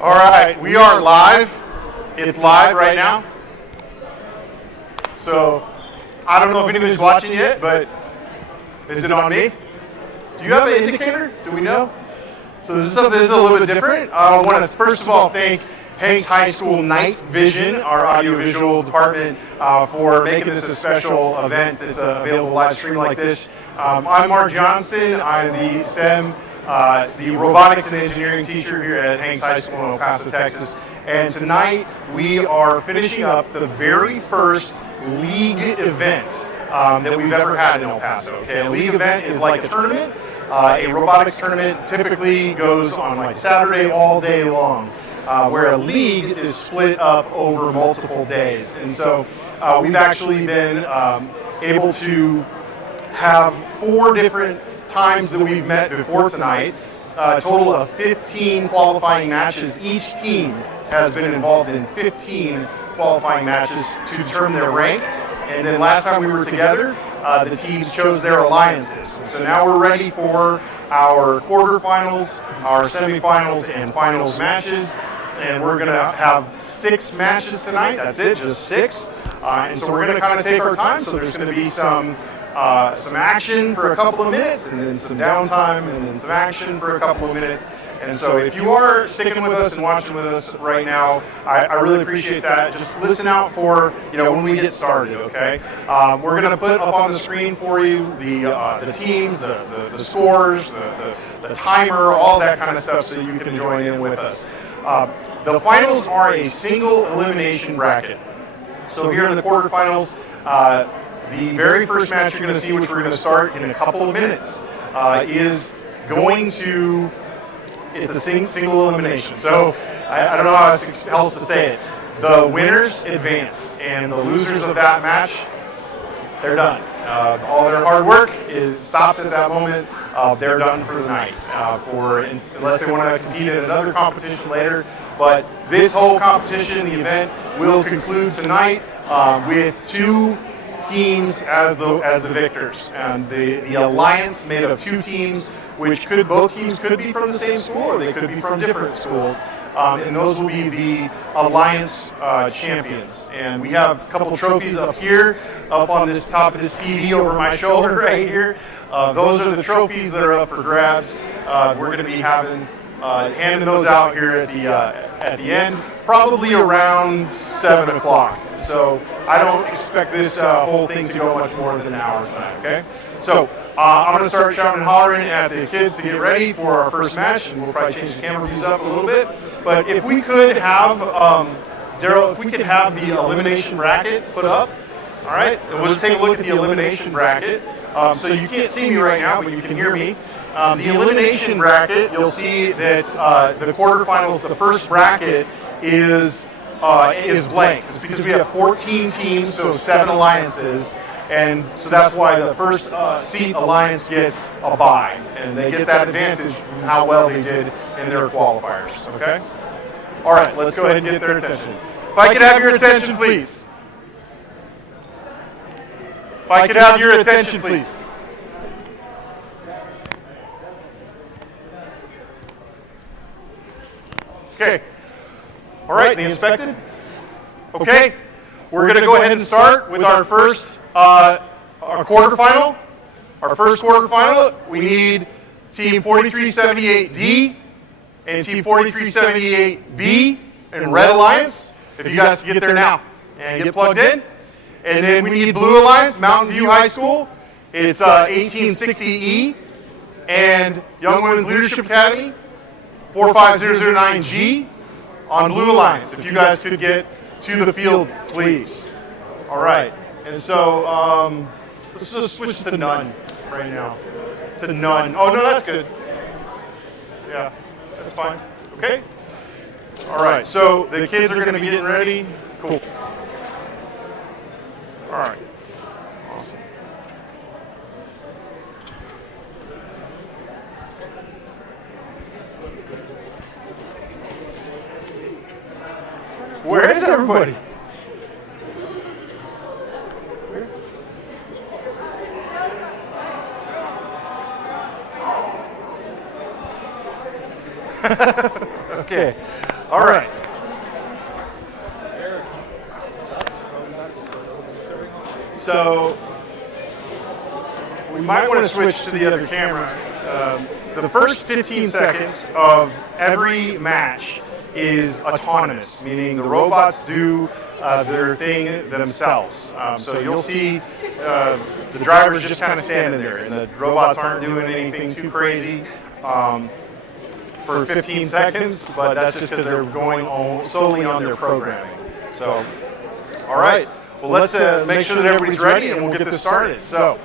All right, we are live. It's live right now. So, I don't know if anybody's watching yet, but is it on me? Do you have an indicator? Do we know? So this is something that's a little bit different. I want to first of all thank Hanks High School Night Vision, our audiovisual department, for making this a special event that's available live stream like this. I'm Mark Johnston. I'm the STEM, the robotics and engineering teacher here at Hanks High School in El Paso, Texas. And tonight we are finishing up the very first league event that we've ever had in El Paso. Okay, a league event is like a tournament. A robotics tournament typically goes on like Saturday all day long, where a league is split up over multiple days. And so we've actually been able to have 4 different times that we've met before tonight, a total of 15 qualifying matches. Each team has been involved in 15 qualifying matches to determine their rank. And then last time we were together, the teams chose their alliances. So now we're ready for our quarterfinals, our semifinals, and finals matches. And we're going to have 6 matches tonight. That's it, just 6. And so we're going to kind of take our time. So there's going to be some action for a couple of minutes, and then some downtime, and then some action for a couple of minutes. And so if you are sticking with us and watching with us right now, I really appreciate that. Just listen out for, when we get started, okay? We're going to put up on the screen for you the teams, the scores, the timer, all that kind of stuff so you can join in with us. The finals are a single elimination bracket. So here in the quarterfinals, the very first match you're going to see, which we're going to start in a couple of minutes, is going to... It's a single elimination. So I don't know how else to say it. The winners advance, and the losers of that match, they're done. All their hard work stops at that moment. They're done for the night, unless they want to compete in another competition later. But this whole competition, the event, will conclude tonight with 2 teams as the victors, and the alliance made of 2 teams, which both teams could be from the same school or they could be from different schools, and those will be the alliance champions. And we have a couple trophies up here, up on this top of this TV over my shoulder right here. Those are the trophies that are up for grabs. We're going to be handing those out here at the end, probably around 7 o'clock. So I don't expect this whole thing to go much more than an hour tonight, okay? So I'm going to start shouting and hollering at the kids to get ready for our first match, and we'll probably change the camera views up a little bit. But if we could have, Daryl, if we could have the elimination bracket put up, all right? And we'll just take a look at the elimination bracket. So you can't see me right now, but you can hear me. The elimination bracket, you'll see that the quarterfinals, the first bracket is blank. It's because we have 14 teams, so 7 alliances, and so that's why the first seat alliance gets a bye, and they get that advantage from how well they did in their qualifiers, okay? All right, let's go ahead and get their attention. If I could have your attention, please. If I could have your attention, please. Okay. All right, they inspected? Okay. We're going to go ahead and start with our first our quarterfinal. Our first quarterfinal, we need Team 4378D and Team 4378B in Red Alliance. If you guys can get there now and get plugged in. And then we need Blue Alliance, Mountain View High School. It's 1860E and Young Women's Leadership Academy, 45009G on Blue Alliance. If you guys could get to the field, please. All right. And so let's just switch to none right now. To none. Oh, no, that's good. Yeah, that's fine. Okay? All right. So the kids are going to be getting ready. Cool. All right. Awesome. Where is everybody? Okay. All right. So we might want to switch to the other camera. The first 15 seconds of every match is autonomous, meaning the robots do their thing themselves. So you'll see the drivers just kind of standing there, and the robots aren't doing anything too crazy for 15 seconds, but that's just because they're going solely on their programming. So, all right. Well, let's make sure that everybody's ready, and we'll get this started. So,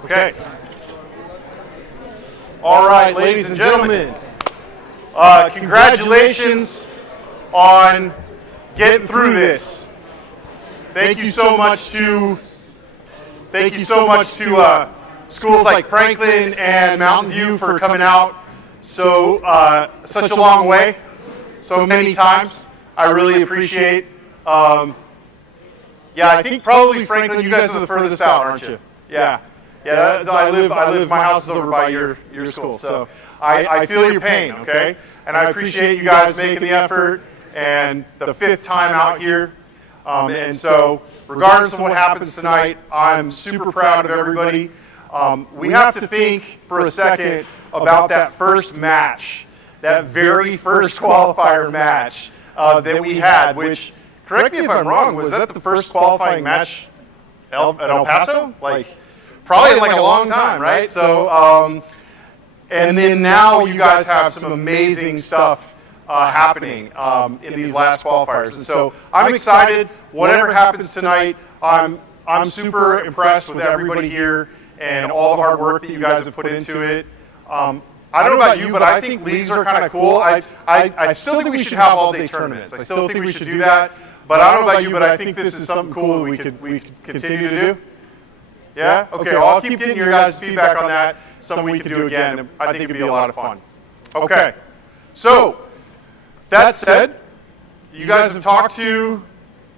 okay. All right, ladies and gentlemen, congratulations on getting through this. Thank you so much to schools like Franklin and Mountain View for coming out such a long way, so many times. I really appreciate. Yeah, I think probably Franklin, you guys are the furthest out, aren't you? Yeah. Yeah, I live. My house is over by your school, so I feel your pain, okay? And I appreciate you guys making the effort and the 5th time out here. And so, regardless of what happens tonight, I'm super proud of everybody. We have to think for a second about that first match, that very first qualifier match that we had. Which, correct me if I'm wrong, was that the first qualifying match at El Paso? Probably in a long time, right? So, and then now you guys have some amazing stuff happening in these last qualifiers. And so I'm excited. Whatever happens tonight, I'm super impressed with everybody here and all the hard work that you guys have put into it. I don't know about you, but I think leagues are kind of cool. I still think we should have all-day tournaments. I still think we should do that. But I don't know about you, but I think this is something cool that we could continue to do. Yeah? Okay, well, I'll keep getting your guys' feedback on that. Something we can do again. I think it'd be a lot of fun. Okay. So, that said, you guys have talked to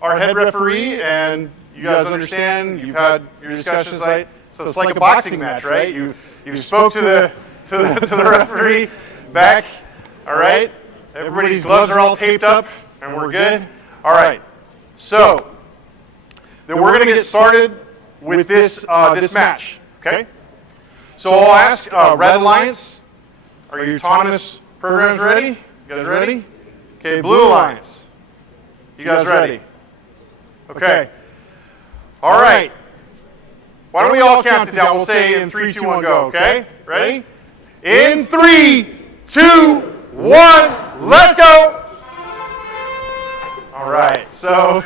our head referee, and you guys understand. You've had your discussions. So it's like a boxing match, right? You spoke to the referee back. All right. Everybody's gloves are all taped up, and we're good. All right. So, then we're going to get started with this match, okay? So I'll ask Red Alliance, are your autonomous programs ready? You guys ready? Okay, Blue Alliance, you guys ready? Okay. All right. Why don't we all count it down? We'll say in 3, 2, 1, go, okay? Ready? In 3, 2, 1, let's go! All right, so...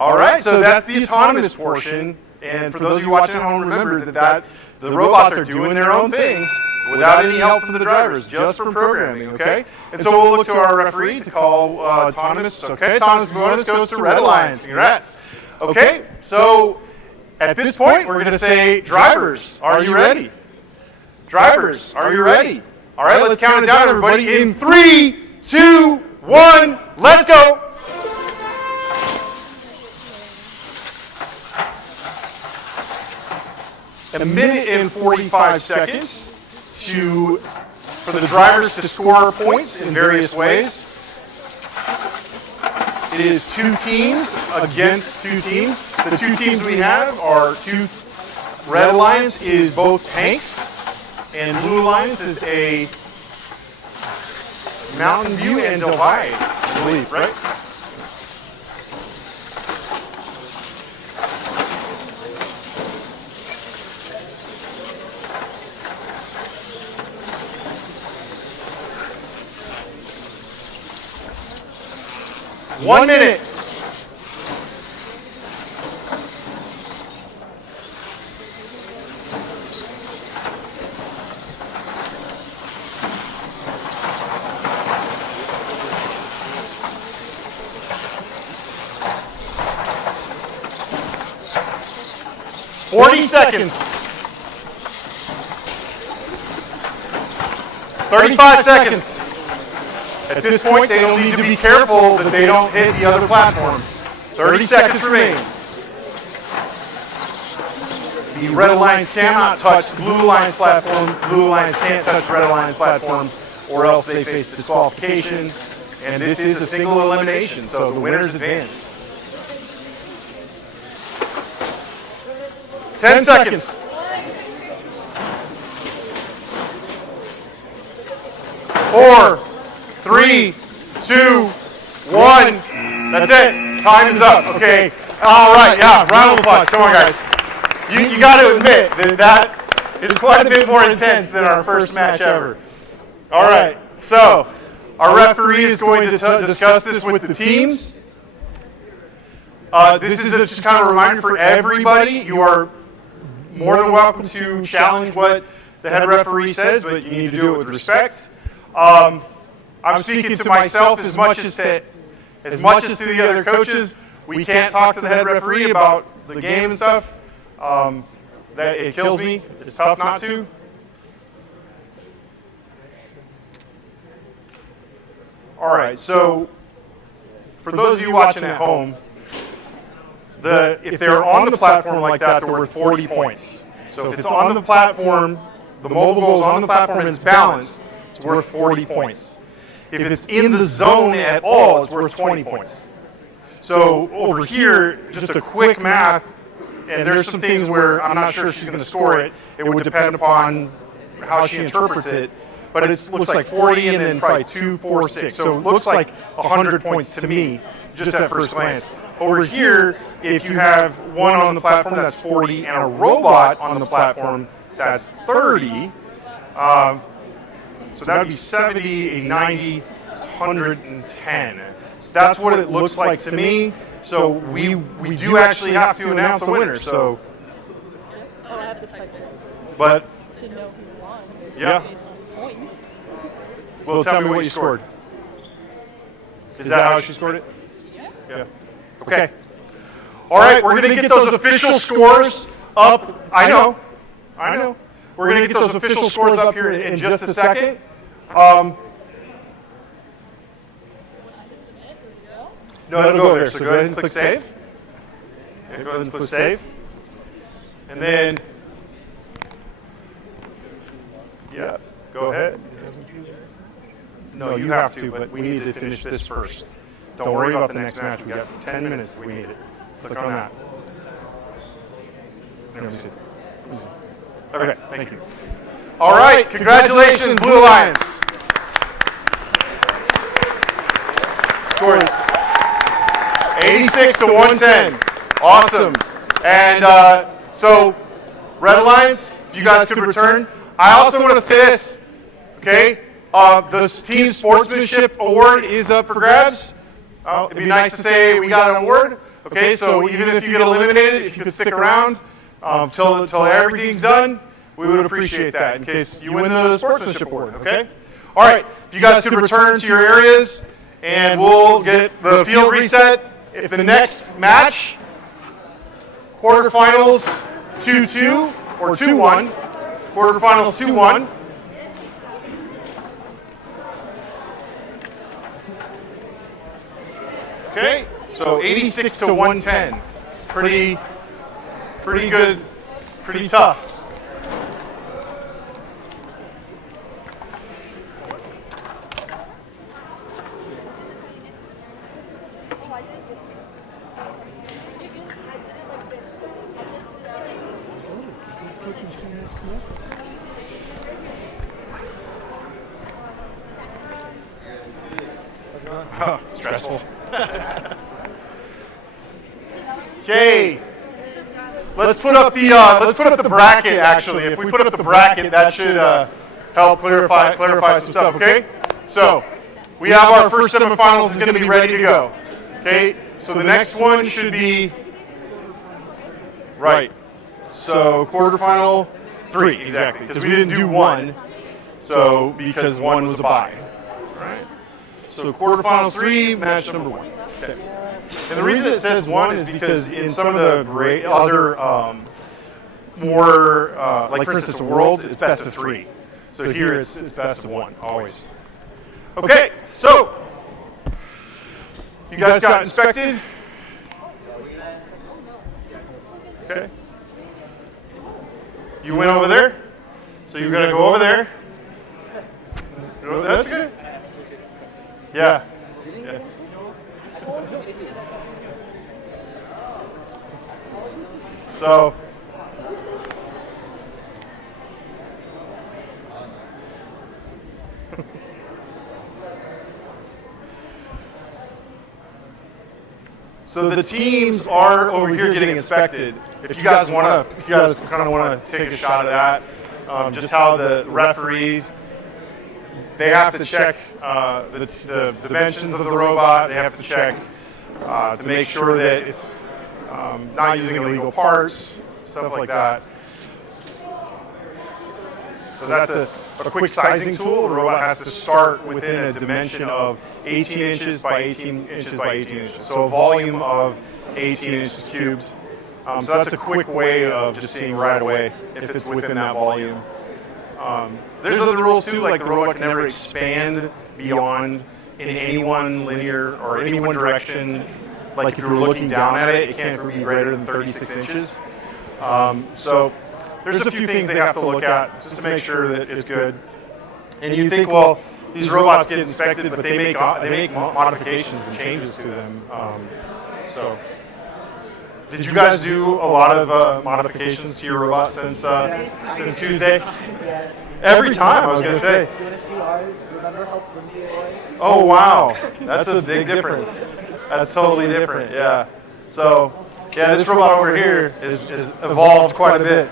All right, so that's the autonomous portion, and for those of you watching at home, remember that the robots are doing their own thing without any help from the drivers, just from programming, okay? And so we'll look to our referee to call autonomous. Okay, autonomous bonus goes to Red Alliance. Congrats. Okay, so at this point, we're going to say, drivers, are you ready? Drivers, are you ready? All right, let's count it down, everybody. In 3, 2, 1, let's go. A minute and 45 seconds for the drivers to score points in various ways. It is 2 teams against 2 teams. The 2 teams we have are Red Alliance is both tanks, and Blue Alliance is a Mountain View and Delhi, I believe, right? One minute. Forty seconds. 35 seconds. At this point, they don't need to be careful that they don't hit the other platform. 30 seconds remain. The Red Alliance cannot touch the Blue Alliance platform. Blue Alliance can't touch the Red Alliance platform, or else they face disqualification. And this is a single elimination, so the winners advance. 10 seconds. 4, 3, 2, 1. That's it. Time is up. Okay. All right. Yeah. Round of applause. Come on, guys. You got to admit that is quite a bit more intense than our first match ever. All right. So our referee is going to discuss this with the teams. This is just kind of a reminder for everybody. You are more than welcome to challenge what the head referee says, but you need to do it with respect. I'm speaking to myself as much as to the other coaches. We can't talk to the head referee about the game and stuff. That it kills me. It's tough not to. All right. So for those of you watching at home, if they're on the platform like that, they're worth 40 points. So if it's on the platform, the mobile goal is on the platform and it's balanced, it's worth 40 points. If it's in the zone at all, it's worth 20 points. So over here, just a quick math, and there's some things where I'm not sure if she's going to score it. It would depend upon how she interprets it. But it looks like 40 and then probably 2, 4, 6. So it looks like 100 points to me, just at first glance. Over here, if you have one on the platform, that's 40, and a robot on the platform, that's 30. So that would be 70, 90, 110. So that's what it looks like to me. So we do actually have to announce a winner. So, oh, I have to type it. But To know who won. Yeah. Points. Well, tell me what you scored. Is that how she scored it? Yeah. Okay. All right, we're going to get those official scores up. I know. We're going to get those official scores up here in just a second. No, it'll go there. So go ahead and click save. Okay, go ahead and click save. And then, yeah, go ahead. No, you have to, but we need to finish this first. Don't worry about the next match. We got 10 minutes that we need it. Click on that. Let me see. Okay, thank you. All right, congratulations, Blue Alliance. Scored 86 to 110. Awesome. And so, Red Alliance, if you guys could return. I also want to say this, okay? The team Sportsmanship Award is up for grabs. It'd be nice to say we got an award. Okay, so even if you get eliminated, if you could stick around till everything's done, we would appreciate that in case you win the Sportsmanship Award, okay? All right, if you guys could return to your areas, and we'll get the field reset. If the next match, quarterfinals 2-2 or 2-1, quarterfinals 2-1. Okay, so 86 to 110. Pretty good, pretty tough. Oh, stressful. Okay. Let's put up the bracket. Actually, if we put up the bracket, that should help clarify some stuff. Okay. So we have our first semifinals is going to be ready to go. Okay. So the next one should be right. So quarterfinal 3 exactly because we didn't do 1. So because 1 was a bye. All right. So quarterfinals 3, match number 1. Okay. And the reason it says 1 is because in some of the other more, like for instance, the Worlds, it's best of 3. So here it's best of 1, always. Okay, so you guys got inspected? Okay. You went over there? So you're going to go over there? That's good. Yeah. Yeah. So, so the teams are over here getting inspected. If you guys kind of want to take a shot of that, just how the referees, they have to check the dimensions of the robot. They have to check to make sure that it's not using illegal parts, stuff like that. So that's a quick sizing tool. The robot has to start within a dimension of 18 inches by 18 inches by 18 inches. So a volume of 18 inches cubed. So that's a quick way of just seeing right away if it's within that volume. There's other rules too, like the robot can never expand beyond in any one linear or any one direction. Like if you were looking down at it, it can't be greater than 36 inches. So there's a few things they have to look at just to make sure that it's good. And you think, well, these robots get inspected, but they make modifications and changes to them. So, did you guys do a lot of modifications to your robot since Tuesday? Yes. Every time, I was going to say. Remember how flimsy it was? Oh, wow. That's a big difference. That's totally different, yeah. So, yeah, this robot over here is evolved quite a bit.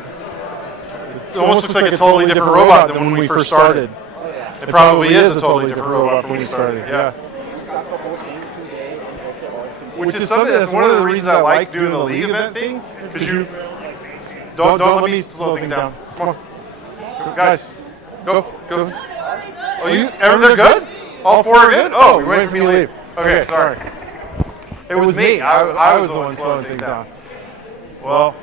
It almost looks like a totally different robot than when we first started. Oh, yeah. It probably is a totally different robot from when we started, yeah. Which is something that's one of the reasons I like doing the league event thing, because you don't let me slow things down. Come on, guys, go. Oh, they're good? All four are good? Oh, you're waiting for me to leave. Okay, sorry. It was me. I was the one slowing things down. Well,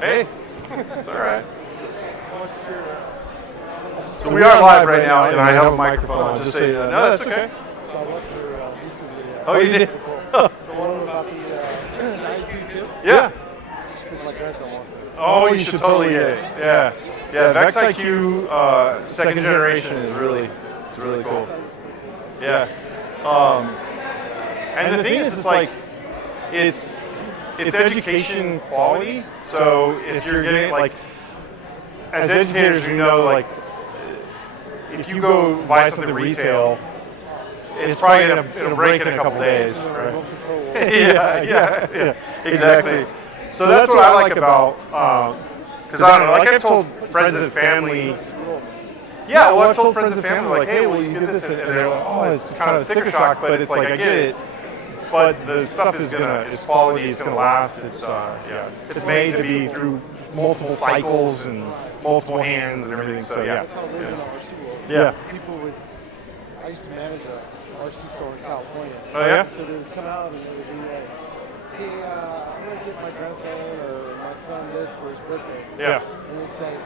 hey, it's all right. So we are live right now, and I have a microphone. Just say that. No, that's okay. So I watched your YouTube video. Oh, you did? The one about the 9 too? Yeah. Because my grandson wants it. Oh, you should totally get it. Yeah. Yeah, Vex IQ second generation is really cool. Yeah. And the thing is, it's like, it's education quality. So if you're getting, like, as educators, you know, like, if you go buy something retail, it's probably it'll break in a couple days, right? Yeah, exactly. So that's what I like about, because I don't know, like I've told friends and family, yeah, well, I've told friends and family, like, hey, well, you get this, and they're like, oh, it's kind of sticker shock, but it's like, I get it, but the stuff is it's quality, it's gonna last, it's made to be through multiple cycles and multiple hands and everything, so yeah. That's how it is in RC world. Yeah. People would, I used to manage a RC store in California. Oh, yeah? So they would come out and they would be like, hey, I'm going to get my grandson or my son this for his birthday. Yeah. And it's like,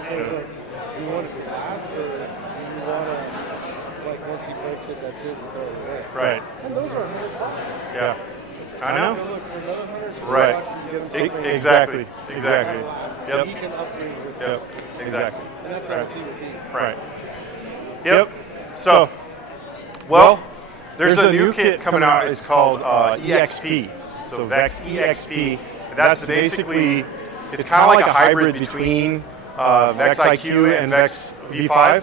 okay, look, do you want it to last or do you want to, like, once he breaks it, that's it, and throw it away? Right. And those are $100. Yeah. I know. Look, for another 100, Right. you get something Exactly. that Exactly. lasts. Yep. You can upgrade with Yep. it. Exactly. And that's what I see with these. Right. Yep. So, well, there's a new kit coming out. It's called EXP. So Vex EXP. That's basically, it's kind of like a hybrid between Vex IQ and Vex V5.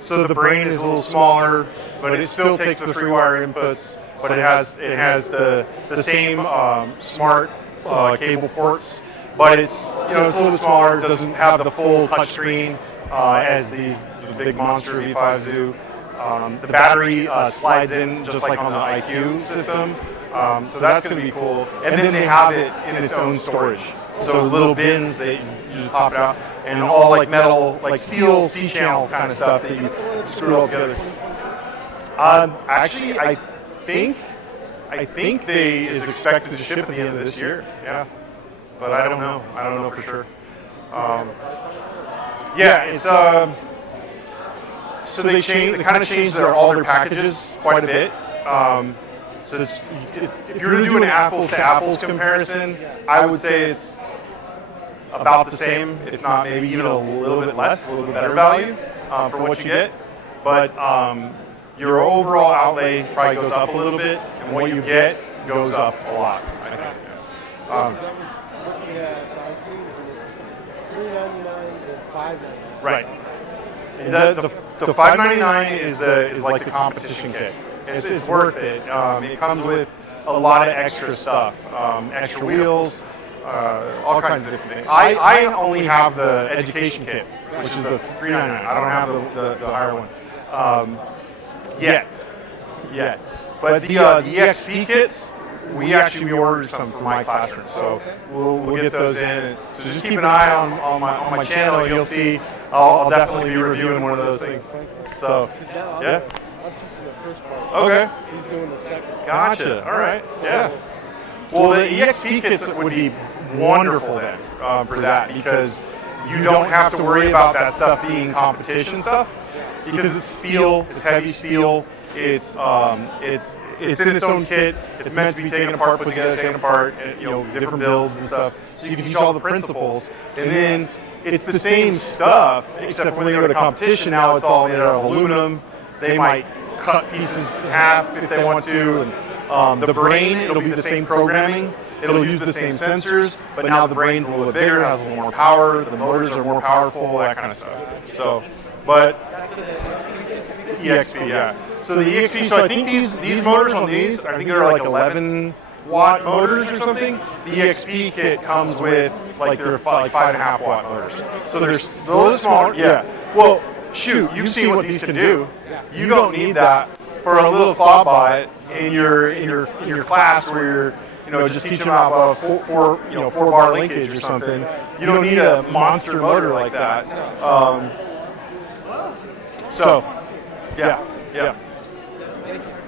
So the brain is a little smaller, but it still takes the 3-wire inputs. But it has the same smart cable ports. But it's it's a little smaller. It doesn't have the full touchscreen as the big monster V5s do. The battery slides in just like on the IQ system, so that's going to be cool. And then they have it in its own storage, so little bins that you just pop it out, and all like metal, like steel C-channel kind of stuff that you screw all together. Actually, I think they is expected to ship at the end of this year. Yeah, but I don't know. I don't know for sure. Yeah, it's so they kind of changed all their packages quite a bit. So if you're going to do an apples to apples comparison, I would say it's about the same, if not maybe even a little bit less, a little bit better value for what you get. But your overall outlay probably goes up a little bit, and what you get goes up a lot, I think. I was looking at dog food, and it's $3.99 and $5.99. Right. The $5.99 is like the competition kit. It's worth it. It comes with a lot of extra stuff, extra wheels, all kinds of different things. I only have the education kit, which is the $3.99. I don't have the higher one yet. But the EXP kits, we ordered some for my classroom, so we'll get those in. So just keep an eye on my channel. You'll see I'll definitely be reviewing one of those things. So yeah. I'm teaching the first part. Okay. He's doing the second part. Gotcha. All right. Yeah. Well, the EXP kits would be wonderful then for that, because you don't have to worry about that stuff being competition stuff, because it's steel, it's heavy steel, it's in its own kit. It's meant to be taken apart, put together, taken apart, and, different builds and stuff. So you can teach all the principles, and then it's the same stuff, except when they go to competition, now it's all made out of aluminum. They might cut pieces in half if they want to. And, the brain, it'll be the same programming. It'll use the same sensors, but now the brain's a little bit bigger, has a little more power. The motors are more powerful, that kind of stuff. So, but EXP, yeah. So the EXP, so I think these motors on these, I think they're like 11 watt motors or something. The EXP kit comes with like their 5.5 watt motors. So there's those smaller, yeah. Well, shoot, you've seen what these can do. You don't need that for a little claw bot in your class where you're just teaching them about four bar linkage or something. You don't need a monster motor like that. So, yeah.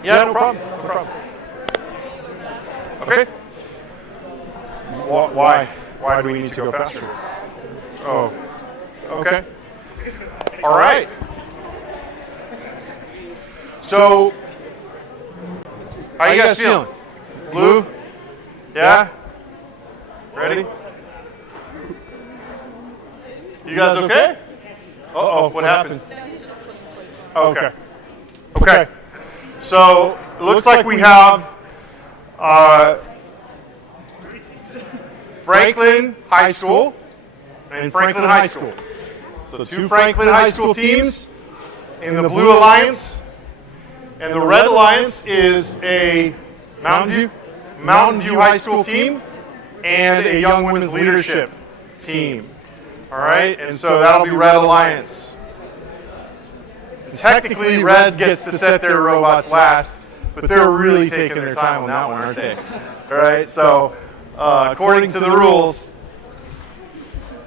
Yeah, no problem. Okay. Why do we need to go faster? Oh, okay. All right. So, how you guys feeling? Blue? Yeah? Ready? You guys okay? Uh-oh, what happened? Okay. Okay. So, it looks like we have Franklin High School and Franklin High School. So 2 Franklin High School teams in the Blue Alliance, and the Red Alliance is a Mountain View High School team and a Young Women's Leadership team. All right, and so that'll be Red Alliance. And technically, Red gets to set their robots last, but they're really taking their time on that one, aren't they? All right, so according to the rules,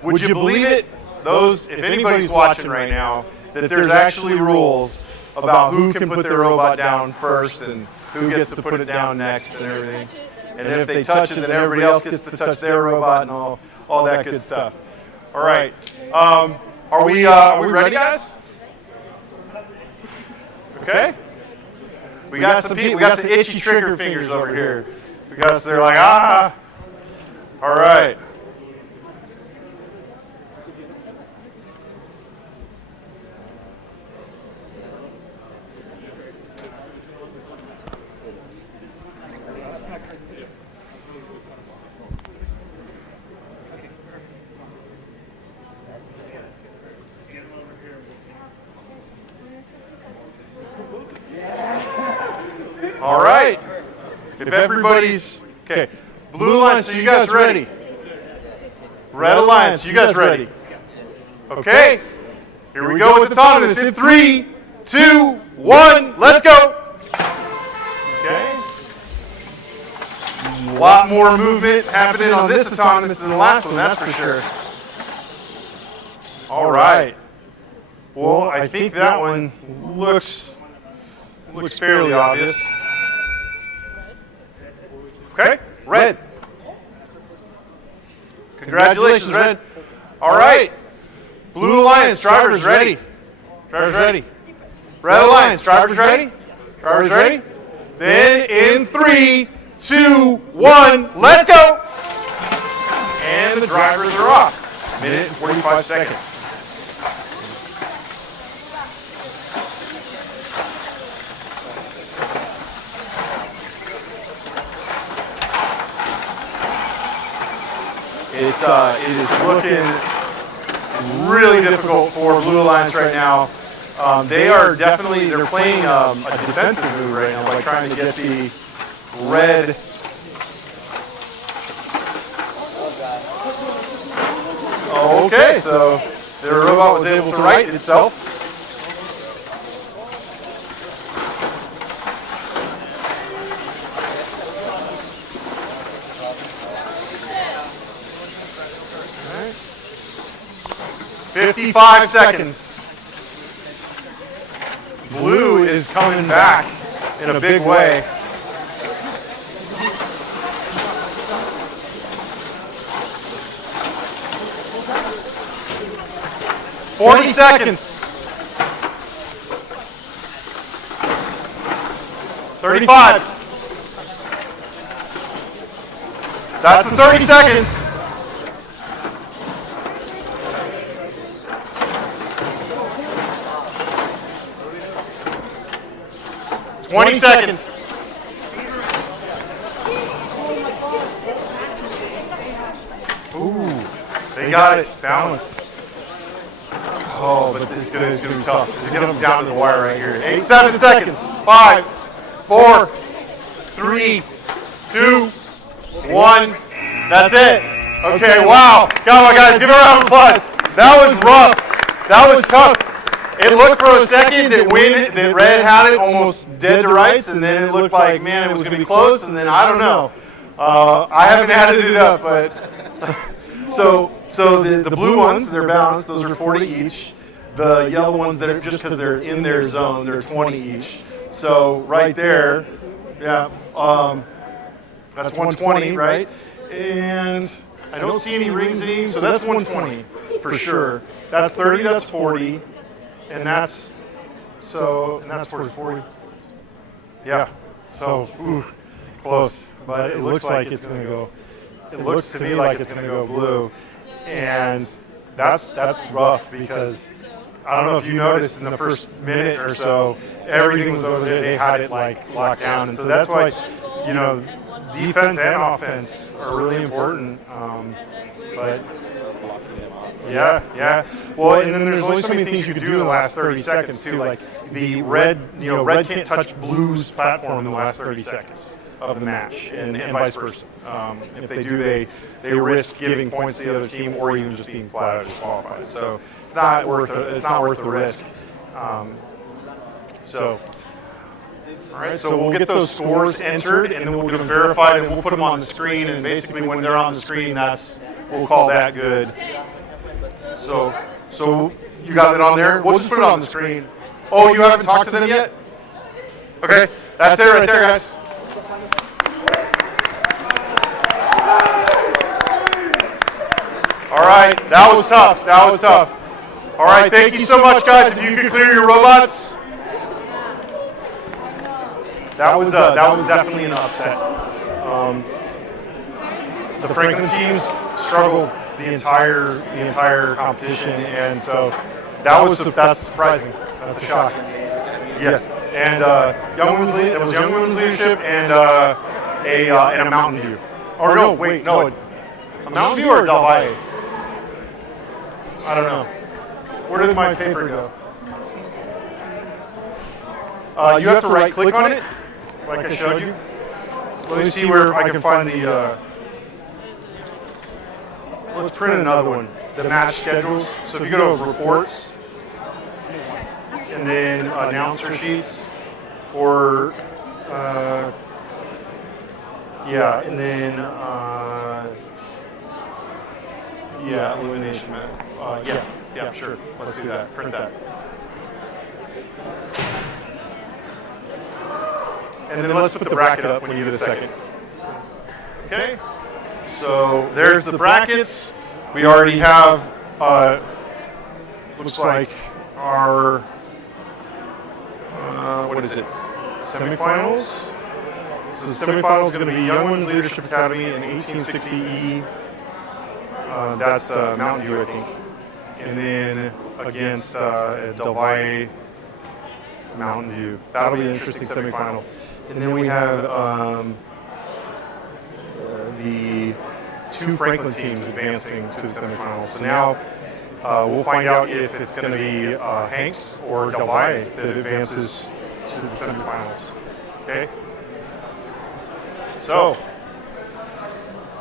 would you believe it? If anybody's watching right now, that there's actually rules about who can put their robot down first and who gets to put it down next and everything. And if they touch it, then everybody else gets to touch their robot and all that good stuff. All right. Are we ready, guys? Okay. We got some itchy trigger fingers over here because they're like, ah. All right. All right. If everybody's okay, Blue Alliance, are you guys ready? Red Alliance, you guys ready? Okay. Here we go with autonomous in 3, 2, 1. Let's go. Okay. A lot more movement happening on this autonomous than the last one, that's for sure. All right. Well, I think that one looks fairly obvious. Okay, Red. Congratulations, Red. All right. Blue Alliance, drivers ready. Drivers ready. Red Alliance, drivers ready. Drivers ready. Then in 3, 2, 1, let's go. And the drivers are off. Minute and 45 seconds. It is looking really difficult for Blue Alliance right now. They're playing a defensive move right now by trying to get the red. Oh, okay, so their robot was able to right itself. All right. 55 seconds. Blue is coming back in a big way. Forty seconds. 35. That's the 30 seconds. Twenty seconds. Ooh, they got it. Balance. Oh, but this is going to be tough. This is going to come down to the wire right here. 7 seconds. 5, 4, 3, 2, 1. That's it. Okay, wow. Come on, guys. Give it a round of applause. That was rough. That was tough. It looked for a second that red had it almost dead to rights, and then it looked like, man, it was going to be close, and then I don't know. I haven't added it up, but so the blue ones, they're balanced. Those are 40 each. The yellow ones, that are just because they're in their zone, they're 20 each. So right there, yeah, that's 120, right? And I don't see any rings in each, so that's 120 for sure. That's 30, that's 40, and that's 40. Yeah, so close, but it looks like it's going to go. It looks to me like it's going to go blue, and that's rough because I don't know if you noticed in the first minute or so, everything was over there. They had it like locked down, and so that's why, defense and offense are really important. But yeah. Well, and then there's only so many things you could do in the last 30 seconds too. Like the red can't touch blue's platform in the last 30 seconds of the match, and vice versa. If they do, they risk giving points to the other team, or even just being flat out disqualified. So it's not worth the risk. All right, so we'll get those scores entered, and then we'll get them verified, and we'll put them on the screen. And basically, when they're on the screen, we'll call that good. So you got it on there. We'll just put it on the screen. Oh, you haven't talked to them yet? Okay, that's it right there, guys. All right, that was tough. All right, thank you so much, guys. If you could clear your robots. That was definitely an upset. The Franklin teams struggled the entire competition, and so that's surprising. That's a shock. Yes, and it was Young Women's Leadership and a Mountain View. Or no, wait, no, a Mountain View or a Del Valle? I don't know. Where did my paper go? You have to right-click on it, like I showed you. Let me see where I can find the. Let's print another one. The match schedules. So if you go to reports, and then announcer sheets, or and then elimination method. Sure. Let's do that. Print that. And then let's put the bracket up when you get a second. Okay. So there's the brackets. We already have, looks like our, what is it? Semifinals. So the semifinal is going to be Young Women's Leadership Academy in 1860E. That's Mountain View, I think. And then against Del Valle Mountain View. That'll be an interesting semifinal. And then we have the 2 Franklin teams advancing to the semifinals. So now we'll find out if it's going to be Hanks or Del Valle that advances to the semifinals. Okay. So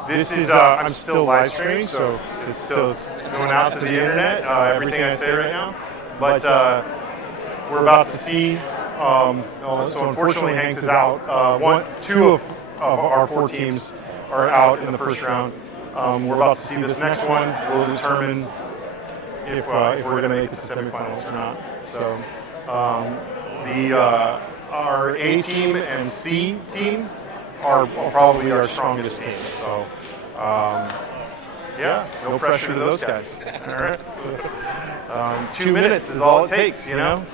this is I'm still live streaming, so it's still going out to the internet. Everything I say right now, but we're about to see. So unfortunately, Hanks is out. 2 of our 4 teams are out in the first round. We're about to see this next one. Will determine if we're going to make it to semifinals or not. So our A team and C team are probably our strongest teams. So yeah, no pressure to those guys. All right. 2 minutes is all it takes, you know.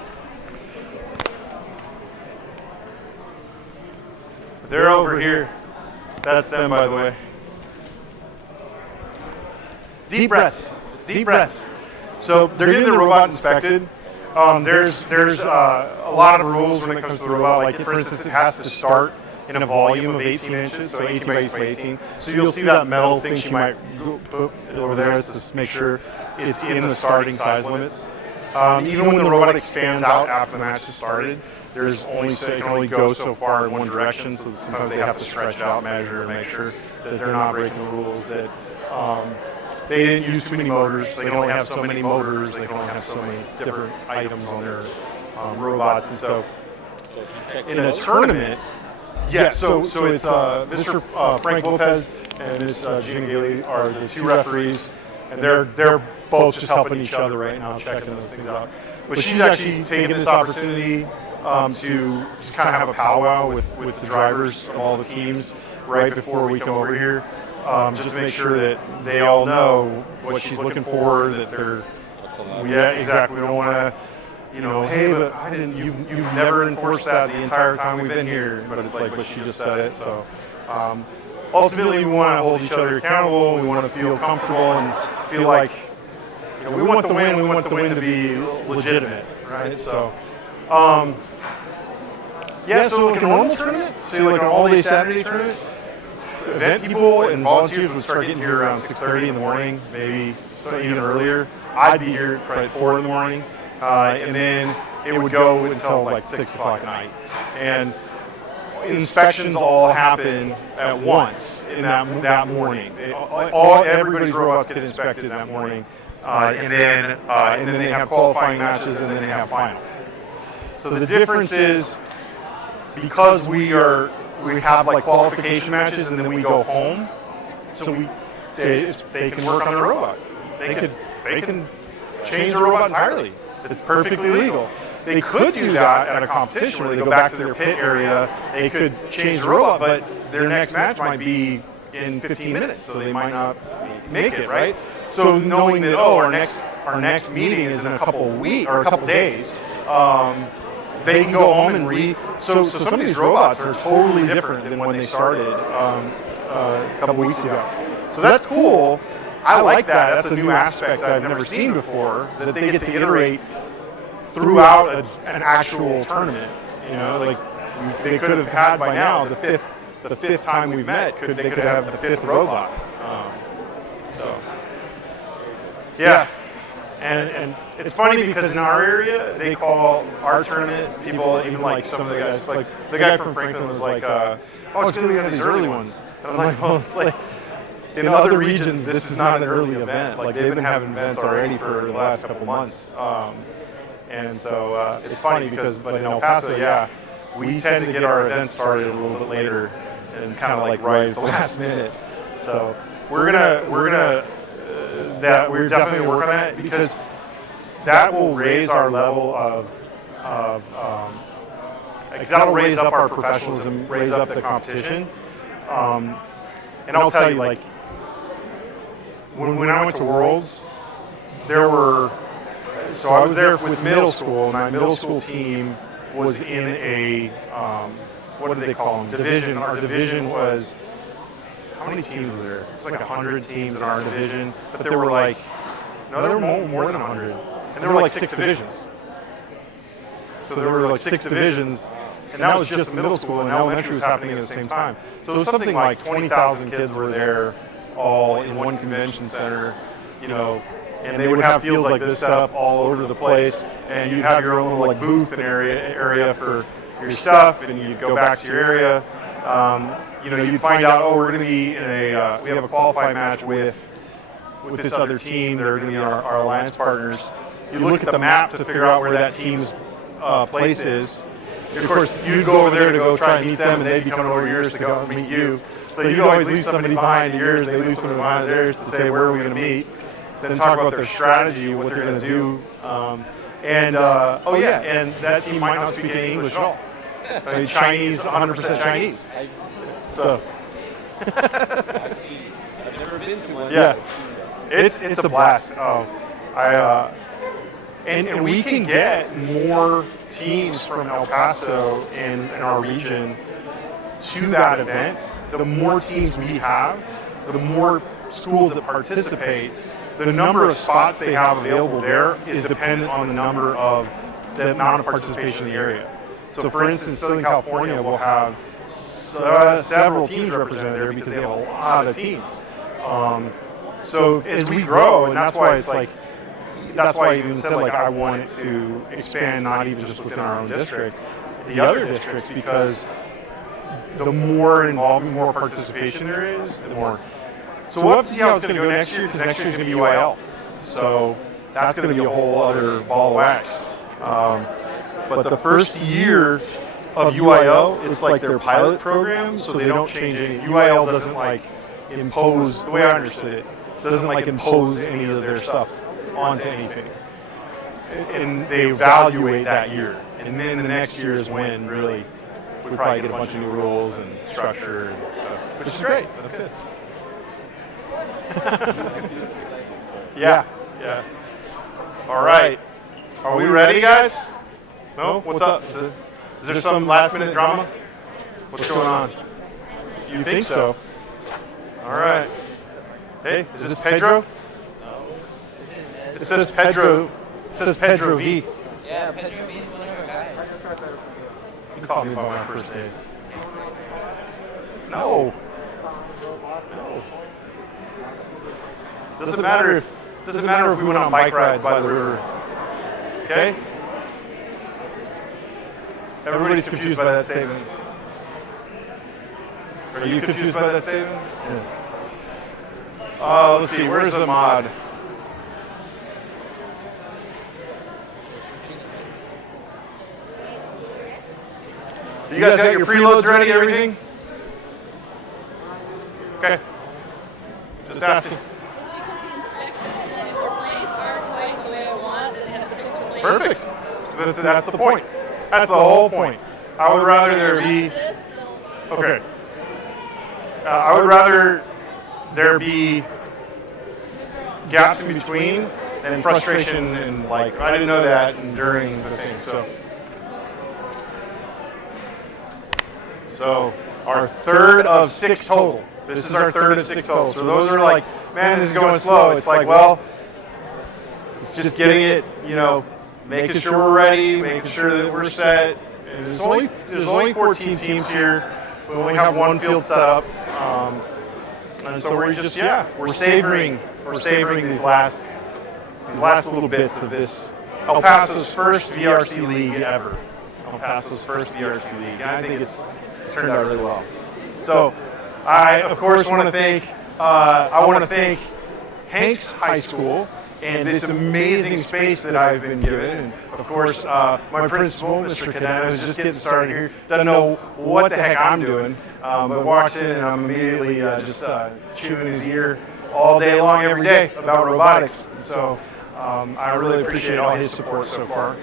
They're over here. That's them, by the way. Deep breaths. Deep breaths. So they're getting the robot inspected. There's a lot of rules when it comes to the robot. Like, for instance, it has to start in a volume of 18 inches, so 18 by 18. So you'll see that metal thing she might put over there to make sure it's in the starting size limits. Even when the robot expands out after the match has started, there's only it can only go so far in one direction, so sometimes they have to stretch it out, measure, and make sure that they're not breaking the rules, that they didn't use too many motors, they can only have so many motors, they can only have so many different items on their robots. And so in a tournament, yeah, so it's Mr. Frank Lopez and Miss Gina Gailey are the 2 referees, and they're both just helping each other right now, checking those things out. But she's actually taking this opportunity to just kind of have a powwow with the drivers of all the teams right before we come over here, just to make sure that they all know what she's looking for, that they're, yeah, exactly. We don't want to, you know, hey, but I didn't, you've never enforced that the entire time we've been here, but it's like, but she just said it. So ultimately we want to hold each other accountable, we want to feel comfortable and feel like, you know, we want the win to be legitimate, right? So yeah, so like a normal tournament, say like an all-day Saturday tournament, event people and volunteers would start getting here around 6:30 in the morning, maybe even earlier. I'd be here probably at 4 in the morning, and then it would go until like 6 o'clock at night. And inspections all happen at once in that morning. Everybody's robots get inspected that morning, and then they have qualifying matches, and then they have finals. So the difference is, because we have like qualification matches and then we go home, so they can work on the robot. They can change the robot entirely. It's perfectly legal. They could do that at a competition where they go back to their pit area. They could change the robot, but their next match might be in 15 minutes, so they might not make it, right? So knowing that, our next meeting is in a couple weeks or a couple days, they can go home and so some of these robots are totally different than when they started a couple weeks ago. So that's cool. I like that. That's a new aspect I've never seen before, that they get to iterate throughout an actual tournament. You know, like they could have had by now the fifth time we've met. They could have the 5th robot. So yeah. And it's funny because in our area, they call our tournament, people, even like some of the guys, like the guy from Franklin was like, oh, it's going to be one of these early ones. And I'm like, well, it's like, in other regions, this is not an early event. Like, they've been having events already for the last couple months. And so it's funny but in El Paso, yeah, we tend to get our events started a little bit later and kind of like right at the last minute. So we're definitely gonna work on that, because that will raise our level that'll raise up our professionalism, raise up the competition. And I'll tell you, like, when I went to Worlds, so I was there with middle school. My middle school team was in what did they call them? Division. Our division was, how many teams were there? It was like 100 teams in our division, but there were like, no, there were more than 100. And there were like 6 divisions. So there were like 6 divisions, and that was just the middle school, and elementary was happening at the same time. So it was something like 20,000 kids were there all in one convention center, you know, and they would have fields like this set up all over the place, and you'd have your own little like booth and area for your stuff, and you'd go back to your area. You know, you'd find out, oh, we're going to be in we have a qualifying match with this other team. They're going to be our alliance partners. You look at the map to figure out where that team's place is. Of course, you'd go over there to go try and meet them, and they'd be coming over yours to go meet you. So you'd always leave somebody behind yours, they leave somebody behind theirs to say, where are we going to meet? Then talk about their strategy, what they're going to do. And that team might not speak any English at all. I mean, Chinese, 100% Chinese. So. I've never been to one. Yeah, it's a blast. And we can get more teams from El Paso in our region to that event. The more teams we have, the more schools that participate, the number of spots they have available there is dependent on the amount of participation in the area. So for instance, Southern California will have several teams represented there because they have a lot of teams. So as we grow, and that's why I even said like I wanted to expand not even just within our own district, the other districts, because the more involvement, more participation there is, the more. So we'll have to see how it's going to go next year, because next year is going to be UIL. So that's going to be a whole other ball of wax. But the first year of UIL, it's like their pilot program, so they don't change any. UIL doesn't like impose, the way I understood it, doesn't like impose any of their stuff onto anything. And they evaluate that year. And then the next year is when really we probably get a bunch of new rules and structure and stuff, which is great. That's good. Yeah. All right. Are we ready, guys? No? What's up? Is there some last minute drama? What's going on? You think so? All right. Hey, is this Pedro? It says Pedro. It says Pedro V. Yeah, Pedro V is one of our guys. You called me by my first name. No. Doesn't matter if we went on bike rides by the river. Okay? Everybody's confused by that statement. Are you confused by that statement? Yeah. Let's see, where's the mod? You guys got your preloads ready, everything? Okay. Just asking. Perfect. That's the point. That's the whole point. I would rather there be. Okay. I would rather there be gaps in between than frustration and like I didn't know that and during the thing. So our third of 6 total. This is our third of 6 total. So those are like, man, this is going slow. It's like, well, it's just getting it, making sure we're ready, making sure that we're set. And there's only 14 teams here. We only have one field set up. And so we're just, we're savoring these last little bits of this El Paso's first VRC league ever. El Paso's first VRC league. And I think it's turned out really well. So I, of course, want to thank Hanks High School and this amazing space that I've been given. And of course, my principal, Mr. Cadena, who's just getting started here, doesn't know what the heck I'm doing, but walks in and I'm immediately just chewing his ear all day long, every day about robotics. So I really appreciate all his support so far.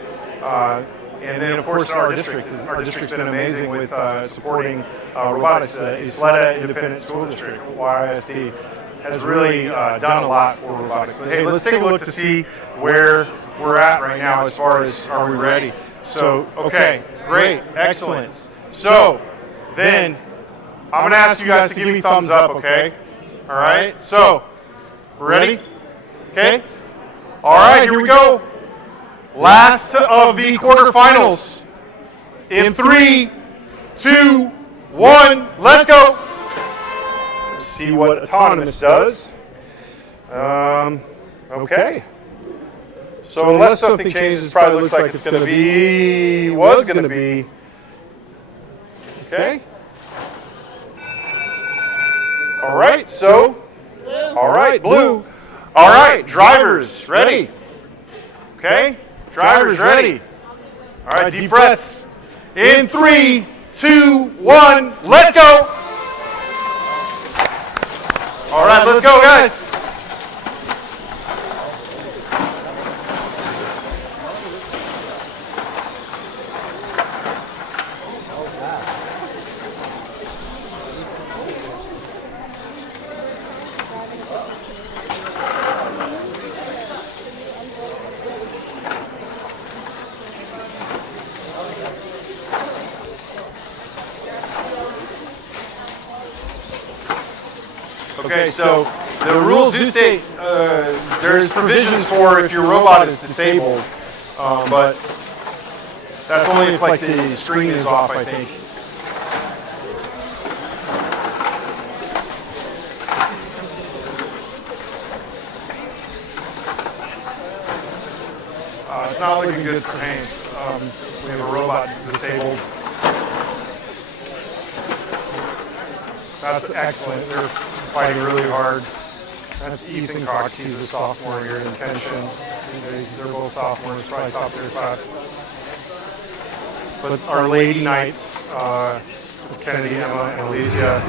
And then, of course, our district's been amazing with supporting robotics. Isleta Independent School District, YISD, has really done a lot for robotics. But hey, let's take a look to see where we're at right now as far as are we ready. So, okay, great, excellent. So, then I'm going to ask you guys to give me thumbs up, okay? All right? So, we're ready? Okay? All right, here we go. Last of the quarterfinals. In 3, 2, 1, let's go. Let's see what autonomous does. Okay. So unless something changes, it probably looks like it's going to be, was going to be. Okay. All right, so, all right, blue. All right, drivers, ready. Okay, drivers, ready. All right, deep breaths. In 3, 2, 1, let's go. All right, let's go, guys. Okay, so the rules do state there's provisions for if your robot is disabled, but that's only if like the screen is off, I think. It's not looking good for Hanks. We have a robot disabled. That's excellent. They're fighting really hard. That's Ethan Cox. He's a sophomore here in Kenshin. They're both sophomores, probably top of their class. But our Lady Knights, it's Kennedy, Emma, and Alicia,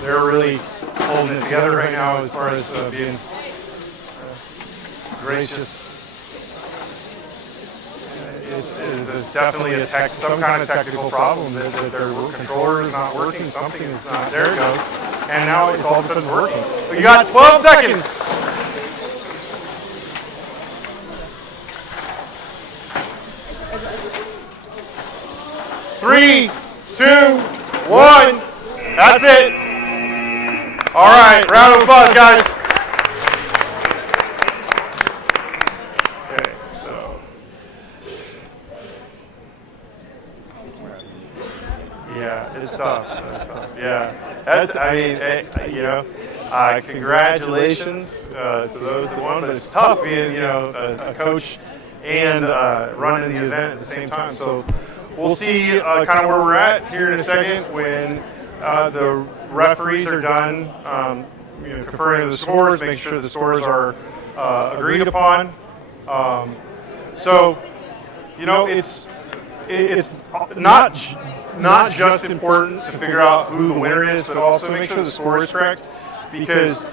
they're really holding it together right now as far as being gracious. It's definitely some kind of technical problem that their controller is not working, something is not, there it goes. And now it's all of a sudden working. You got 12 seconds. Three, 2, 1. That's it. All right, round of applause, guys. Okay, so. Yeah, it's tough. That's tough. Yeah, congratulations to those that won, but it's tough being, a coach and running the event at the same time. So we'll see kind of where we're at here in a second when the referees are done conferring the scores, make sure the scores are agreed upon. It's not just important to figure out who the winner is, but also make sure the score is correct, because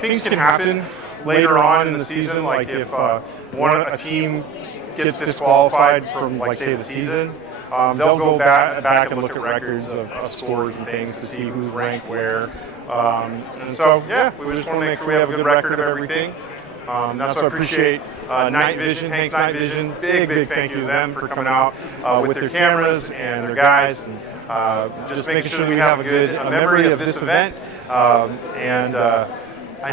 things can happen later on in the season, like if a team gets disqualified from, like, say, the season, they'll go back and look at records of scores and things to see who's ranked where. And so, yeah, we just want to make sure we have a good record of everything. That's why I appreciate Night Vision, Hank's Night Vision. Big thank you to them for coming out with their cameras and their guys, and just making sure that we have a good memory of this event. I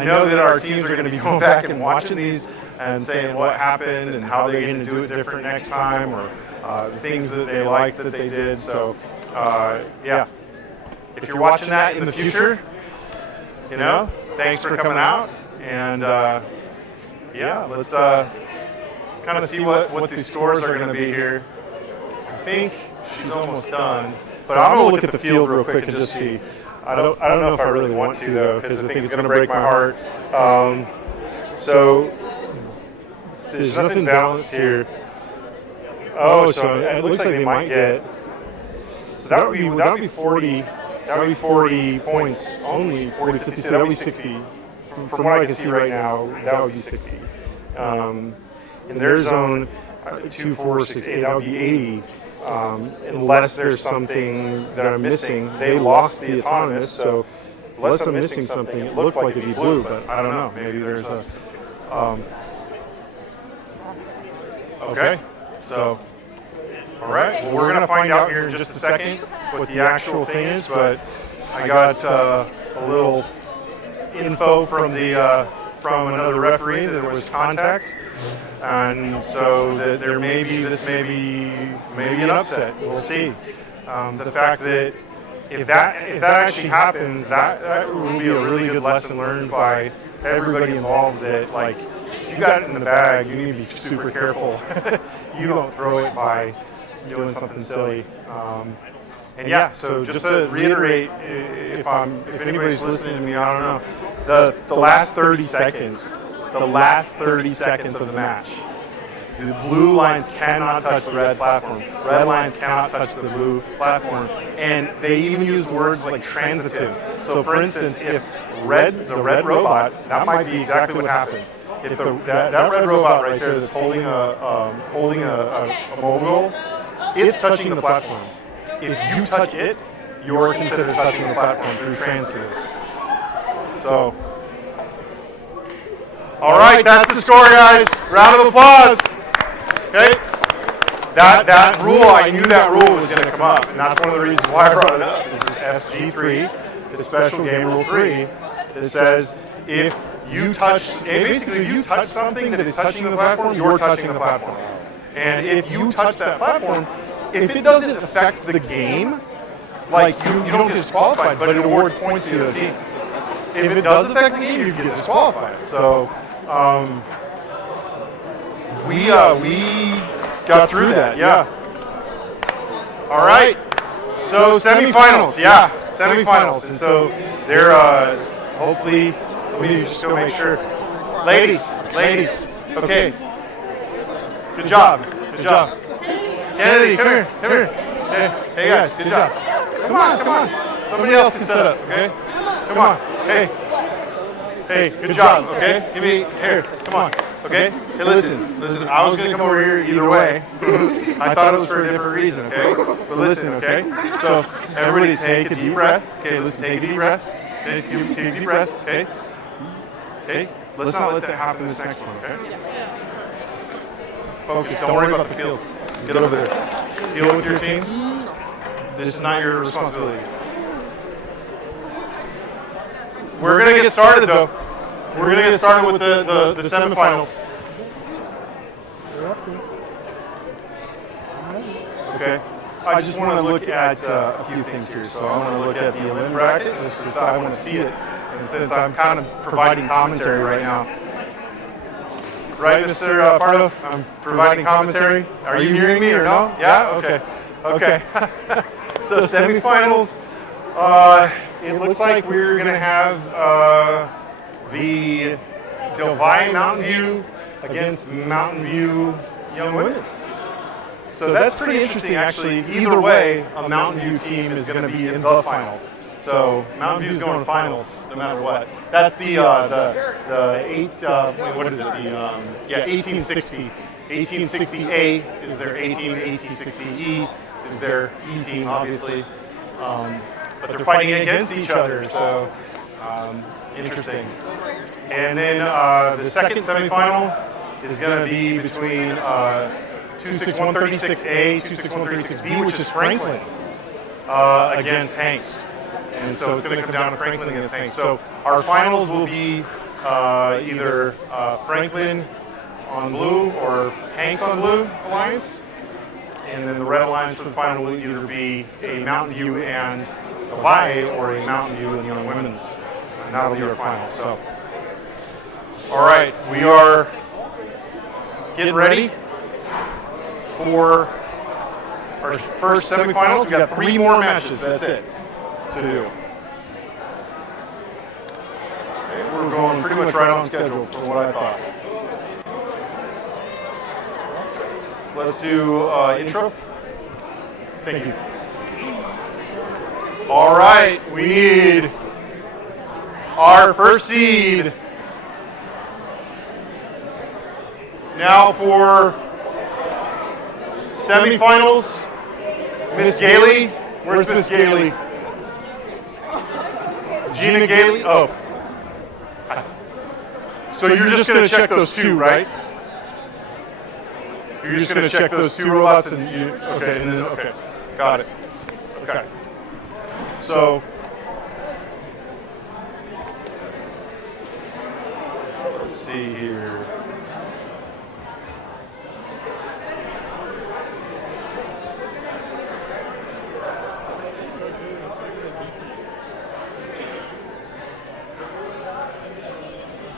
know that our teams are going to be going back and watching these and saying what happened and how they're going to do it different next time, or things that they liked that they did. So, yeah, if you're watching that in the future, thanks for coming out. And yeah, let's kind of see what these scores are going to be here. I think she's almost done, but I'm going to look at the field real quick and just see. I don't know if I really want to, though, because I think it's going to break my heart. So there's nothing balanced here. Oh, so it looks like they might get. So that would be 40. That would be 40 points only. 40, 50. So that would be 60. From what I can see right now, that would be 60. In their zone, 2, 4, 6, 8, that would be 80. Unless there's something that I'm missing. They lost the autonomous, so unless I'm missing something, it looked like it'd be blue, but I don't know. Maybe there's a. Okay, so All right, well, we're going to find out here in just a second what the actual thing is, but I got a little info from from another referee that there was contact, and so that this may be an upset. We'll see. The fact that if that actually happens, that will be a really good lesson learned by everybody involved. That like, if you got it in the bag, you need to be super careful. You don't throw it by doing something silly. And yeah, so just to reiterate, if anybody's listening to me, I don't know, the last 30 seconds of the match, the blue lines cannot touch the red platform. Red lines cannot touch the blue platform. And they even use words like transitive. So for instance, if the red robot, that might be exactly what happened. If that red robot right there that's holding a mogul, it's touching the platform. If you touch it, you're considered touching the platform through transitive. So, all right, that's the score, guys. Round of applause. Okay. That rule, I knew that rule was going to come up, and that's one of the reasons why I brought it up. This is SG3, the special game rule 3, that says if you touch something that is touching the platform, you're touching the platform. And if you touch that platform, if it doesn't affect the game, like you don't get disqualified, but it awards points to the team. If it does affect the game, you get disqualified. So we got through that, yeah. All right. So semifinals, yeah, semifinals, and so they're hopefully. Let me just go make sure. Ladies, okay. Good job. Kennedy, come here. Hey guys, good job. Come on. Somebody else can set up, okay? Come on. Hey, good job, okay? Give me here. Come on. Okay? Hey, listen. I was gonna come over here either way. I thought it was for a different reason, okay? But listen, okay? So everybody take a deep breath. Okay, listen, take a deep breath. Okay, take a deep breath, okay? Okay? Let's not let that happen in this next one, okay? Focus, don't worry about the field. Get over there. Deal with your team. This is not your responsibility. We're gonna get started though. We're gonna get started with the semifinals. Okay. I just want to look at a few things here. So I want to look at the Elimination Bracket, just because I want to see it. And since I'm kind of providing commentary right now. Right, Mr. Pardo? I'm providing commentary. Are you hearing me or no? Yeah? Okay. So semifinals, it looks like we're going to have the Delphi Mountain View against Mountain View Young Women's. So that's pretty interesting, actually. Either way, a Mountain View team is going to be in the final. So Mountain View's going to finals, no matter what. That's the 1860. 1860A is their A team. 1860E is their E team, obviously. But they're fighting against each other, so interesting. And then the second semifinal is going to be between 26136A, 26136B, which is Franklin, against Hanks. And so it's going to come down to Franklin against Hanks. So our finals will be either Franklin on blue or Hanks on blue alliance. And then the red alliance for the final will either be a Mountain View and Hawaii or a Mountain View and Young Women's. And that'll be our final. So, all right, we are getting ready for our first semifinals. We got 3 more matches. That's it to do. Okay, we're going pretty much right on schedule from what I thought. Let's do intro. Thank you. All right, we need our first seed. Now for semifinals, Miss Gailey. Where's Miss Gailey? Gina Gailey? Oh. So you're just going to check those 2, right? You're just going to check those 2 robots and you, okay, and then, okay, got it. Okay. So, let's see here.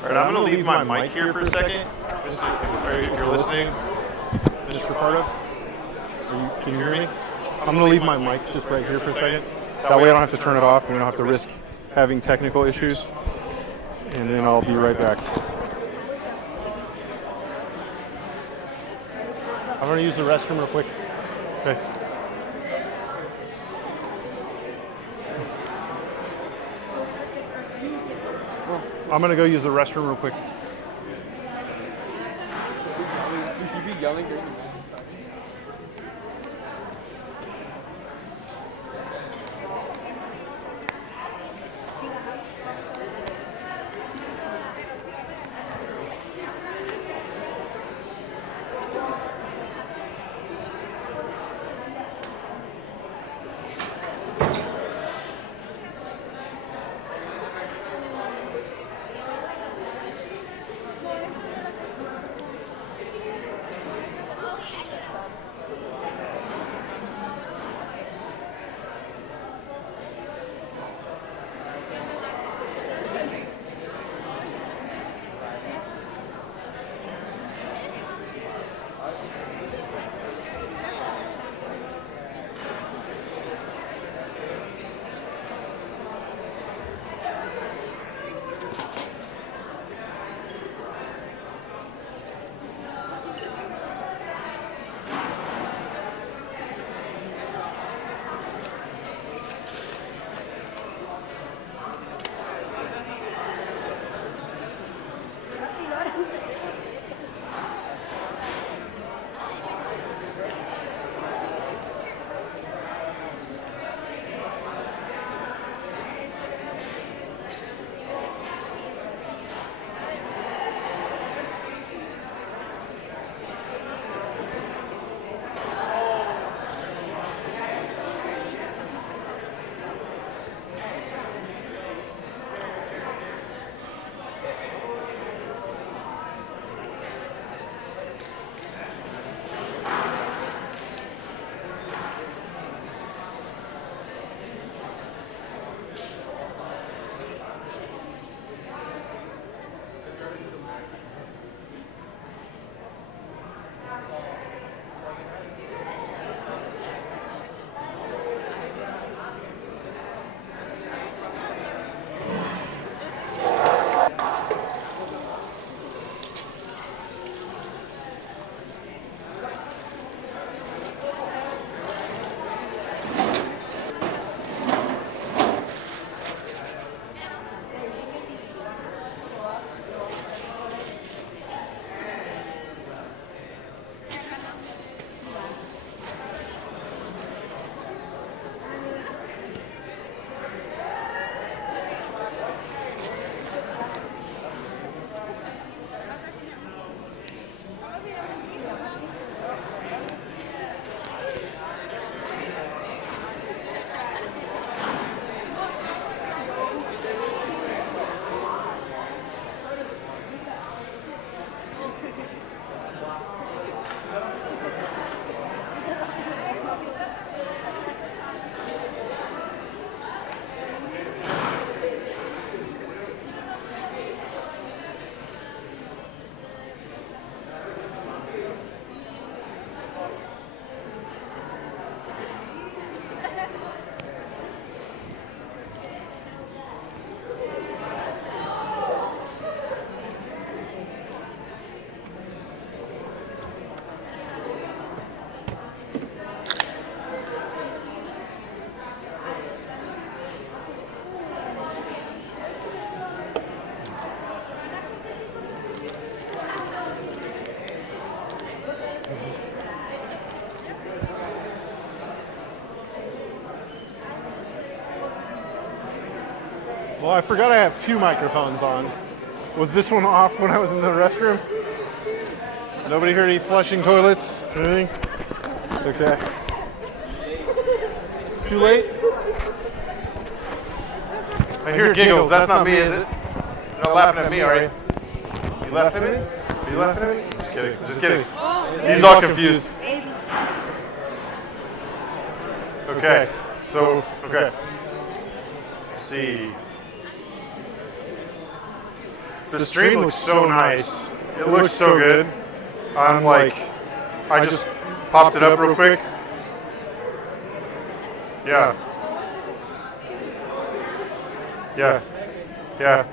All right, I'm going to leave my mic here for a second, if you're listening. Mr. Ricardo, can you hear me? I'm going to leave my mic just right here for a second. That way I don't have to turn it off and we don't have to risk having technical issues. And then I'll be right back. I'm going to use the restroom real quick. Okay. I'm going to go use the restroom real quick. Would you be yelling during the match? Well, I forgot I have 2 microphones on. Was this one off when I was in the restroom? Nobody heard any flushing toilets? Anything? Okay. Too late? I hear giggles. That's not me, is it? You're not laughing at me, are you? You laughing at me? Are you laughing at me? Just kidding. Just kidding. He's all confused. Okay. So, okay. Let's see. The stream looks so nice. It looks so good. I'm like, I just popped it up real quick. Yeah. Yeah. Yeah.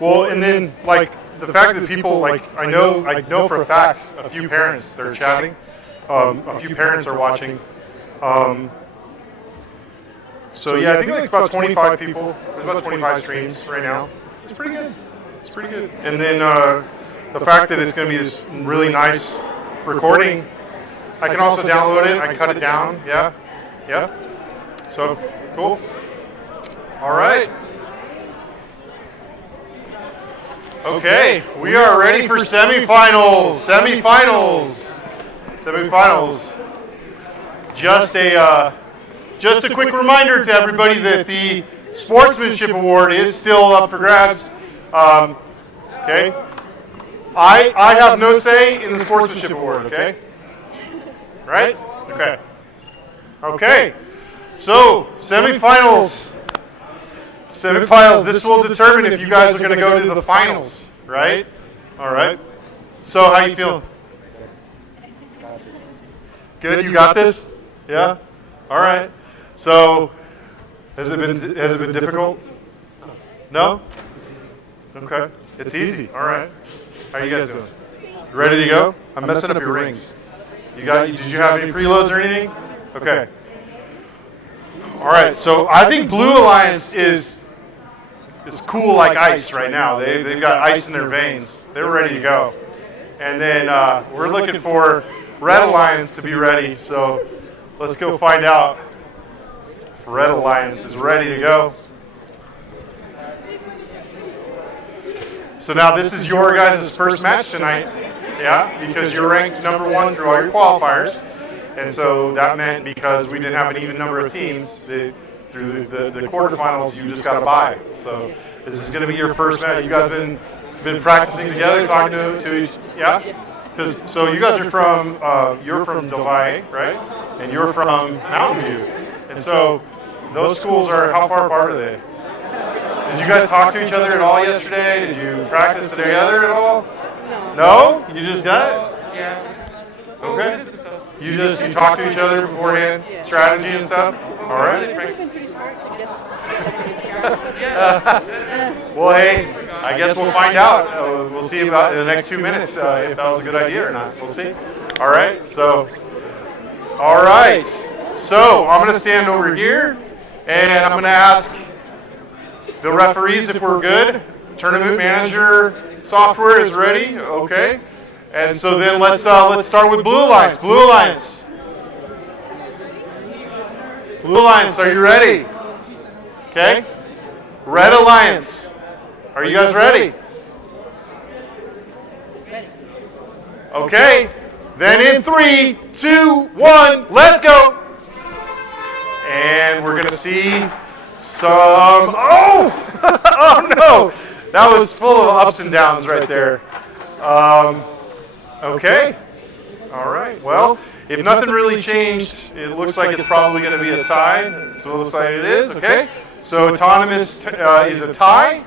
Well, and then like the fact that people like I know for a fact a few parents they're chatting, a few parents are watching. So yeah, I think like about 25 people. There's about 25 streams right now. It's pretty good. It's pretty good. And then the fact that it's going to be this really nice recording, I can also download it. I can cut it down. Yeah. Yeah. So cool. All right. Okay, we are ready for semifinals. Semifinals. Semifinals. Just a quick reminder to everybody that the Sportsmanship Award is still up for grabs. Okay. I have no say in the Sportsmanship Award. Okay. Right? Okay. Okay. So semifinals. Semifinals, this will determine if you guys are going to go to the finals, right? All right. So how you feeling? Good, you got this? Yeah? All right. So has it been difficult? No? Okay. It's easy. All right. How are you guys doing? Ready to go? I'm messing up your rings. Did you have any preloads or anything? Okay. All right, so I think Blue Alliance is cool like ice right now. They've got ice in their veins. They're ready to go. And then we're looking for Red Alliance to be ready. So let's go find out if Red Alliance is ready to go. So now this is your guys' first match tonight. Yeah, because you're ranked number 1 through all your qualifiers. And so that meant because we didn't have an even number of teams, through the quarterfinals, you just got a bye. So this is going to be your first match. You guys been practicing together, talking to each, yeah? So you guys are from you're from Delhi, right? And you're from Mountain View. And so those schools are, how far apart are they? Did you guys talk to each other at all yesterday? Did you practice together at all? No. You just got it? Yeah. Okay. You talk to each other beforehand, strategy and stuff? All right. It's been pretty smart to get Well, hey, I guess we'll find out. We'll see about in the next 2 minutes if that was a good idea or not. We'll see. All right. So I'm going to stand over here, and I'm going to ask the referees if we're good. Tournament manager software is ready. Okay. And so then let's start with Blue Alliance. Blue Alliance. Blue Alliance, are you ready? Okay. Red Alliance. Are you guys ready? Okay. Then in 3, 2, 1, let's go. And we're going to see some, oh no. That was full of ups and downs right there. Okay. All right. Well, if nothing really changed, it looks like it's probably going to be a tie. So it looks like it is. Okay. So autonomous is a tie.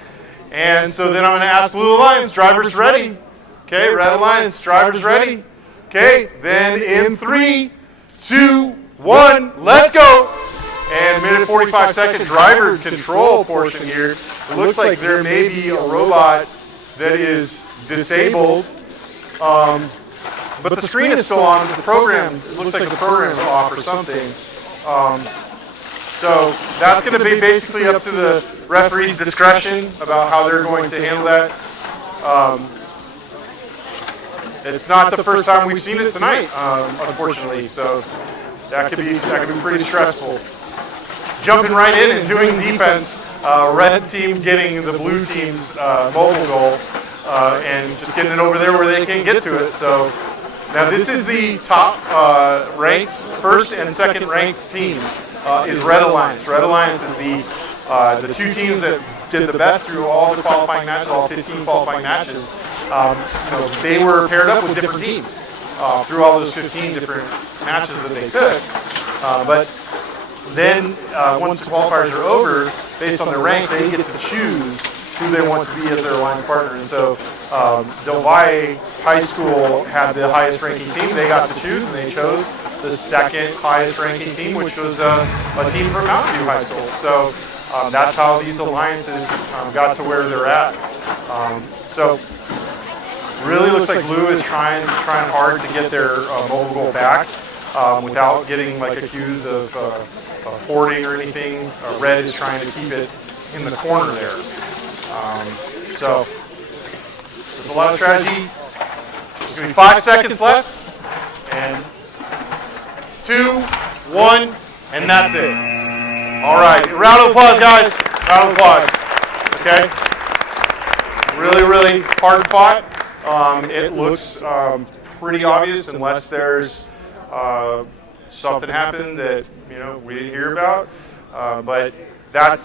And so then I'm going to ask Blue Alliance, drivers ready. Okay. Red Alliance, drivers ready. Okay. Then in 3, 2, 1, let's go. And minute 45-second driver control portion here. It looks like there may be a robot that is disabled. But the screen is still on. The program, it looks like the program's off or something. So that's going to be basically up to the referee's discretion about how they're going to handle that. It's not the first time we've seen it tonight, unfortunately. So that could be pretty stressful. Jumping right in and doing defense. Red team getting the blue team's mobile goal. and just getting it over there where they can get to it. So now this is the top ranked, first and second ranked teams is Red Alliance. Red Alliance is the two teams that did the best through all the qualifying matches, all 15 qualifying matches. They were paired up with different teams through all those 15 different matches that they took. But then once the qualifiers are over, based on their rank, they get to choose who they want to be as their alliance partner. And so Del Valle High School had the highest ranking team. They got to choose, and they chose the second highest ranking team, which was a team from Mountain View High School. So that's how these alliances got to where they're at. So really looks like Blue is trying hard to get their mobile goal back without getting accused of hoarding or anything. Red is trying to keep it in the corner there. So there's a lot of strategy. There's going to be 5 seconds left, and 2, 1, and that's it. All right, round of applause, guys. Round of applause. Okay. Really, really hard fought. It looks pretty obvious, unless there's something happened that we didn't hear about. But that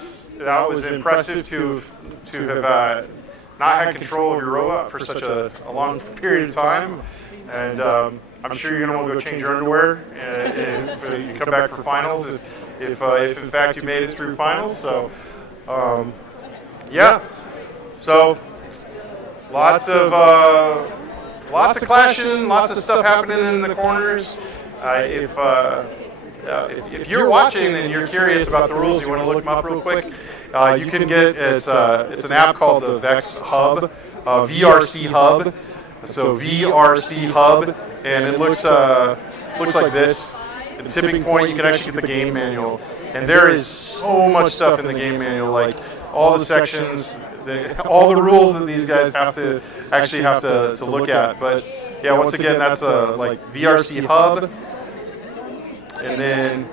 was impressive to have not had control of your robot for such a long period of time. And I'm sure you're going to want to go change your underwear and if you come back for finals, if in fact you made it through finals. So yeah, so lots of clashing, lots of stuff happening in the corners. If you're watching and you're curious about the rules, you want to look them up real quick, you can get, it's an app called the VEX Hub, VRC Hub. So VRC Hub, and it looks like this. The tipping point, you can actually get the game manual. And there is so much stuff in the game manual, like all the sections, all the rules that these guys have to look at. But yeah, once again, that's like VRC Hub. And then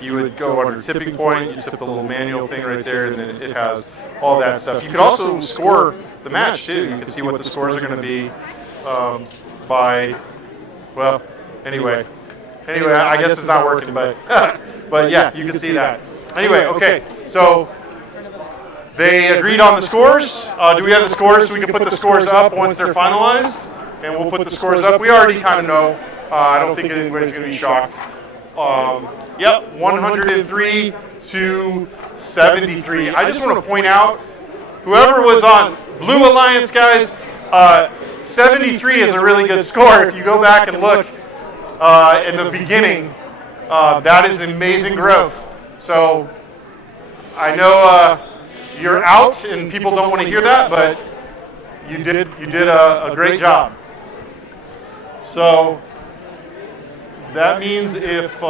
you would go under tipping point, you tip the little manual thing right there, and then it has all that stuff. You could also score the match too. You can see what the scores are going to be anyway, I guess it's not working, but but yeah, you can see that. Anyway, okay, so they agreed on the scores. Do we have the scores so we can put the scores up once they're finalized? And we'll put the scores up. We already kind of know. I don't think anybody's going to be shocked. Yep, 103 to 73. I just want to point out, whoever was on Blue Alliance, guys, 73 is a really good score. If you go back and look in the beginning, that is amazing growth. So I know you're out and people don't want to hear that, but you did a great job. So that means if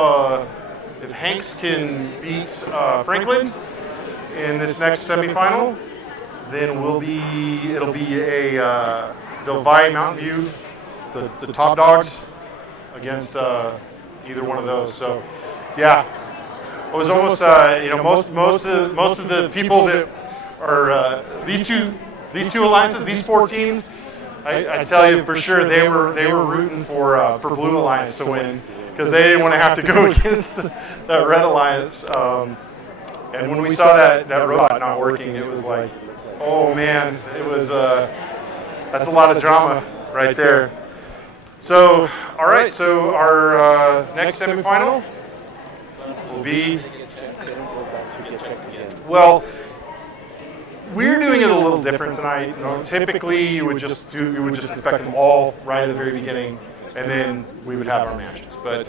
Hanks can beat Franklin in this next semifinal, then it'll be a Del Valle Mountain View, the top dogs against either one of those. So yeah, it was almost most of the people that are these two alliances, these 4 teams. I tell you for sure they were rooting for Blue Alliance to win, because they didn't want to have to go against that Red Alliance. And when we saw that robot not working, it was like, oh man, it was that's a lot of drama right there. So all right, so our next semifinal will be, well, we're doing it a little different tonight. Typically, you would just expect them all right at the very beginning, and then we would have our matches. But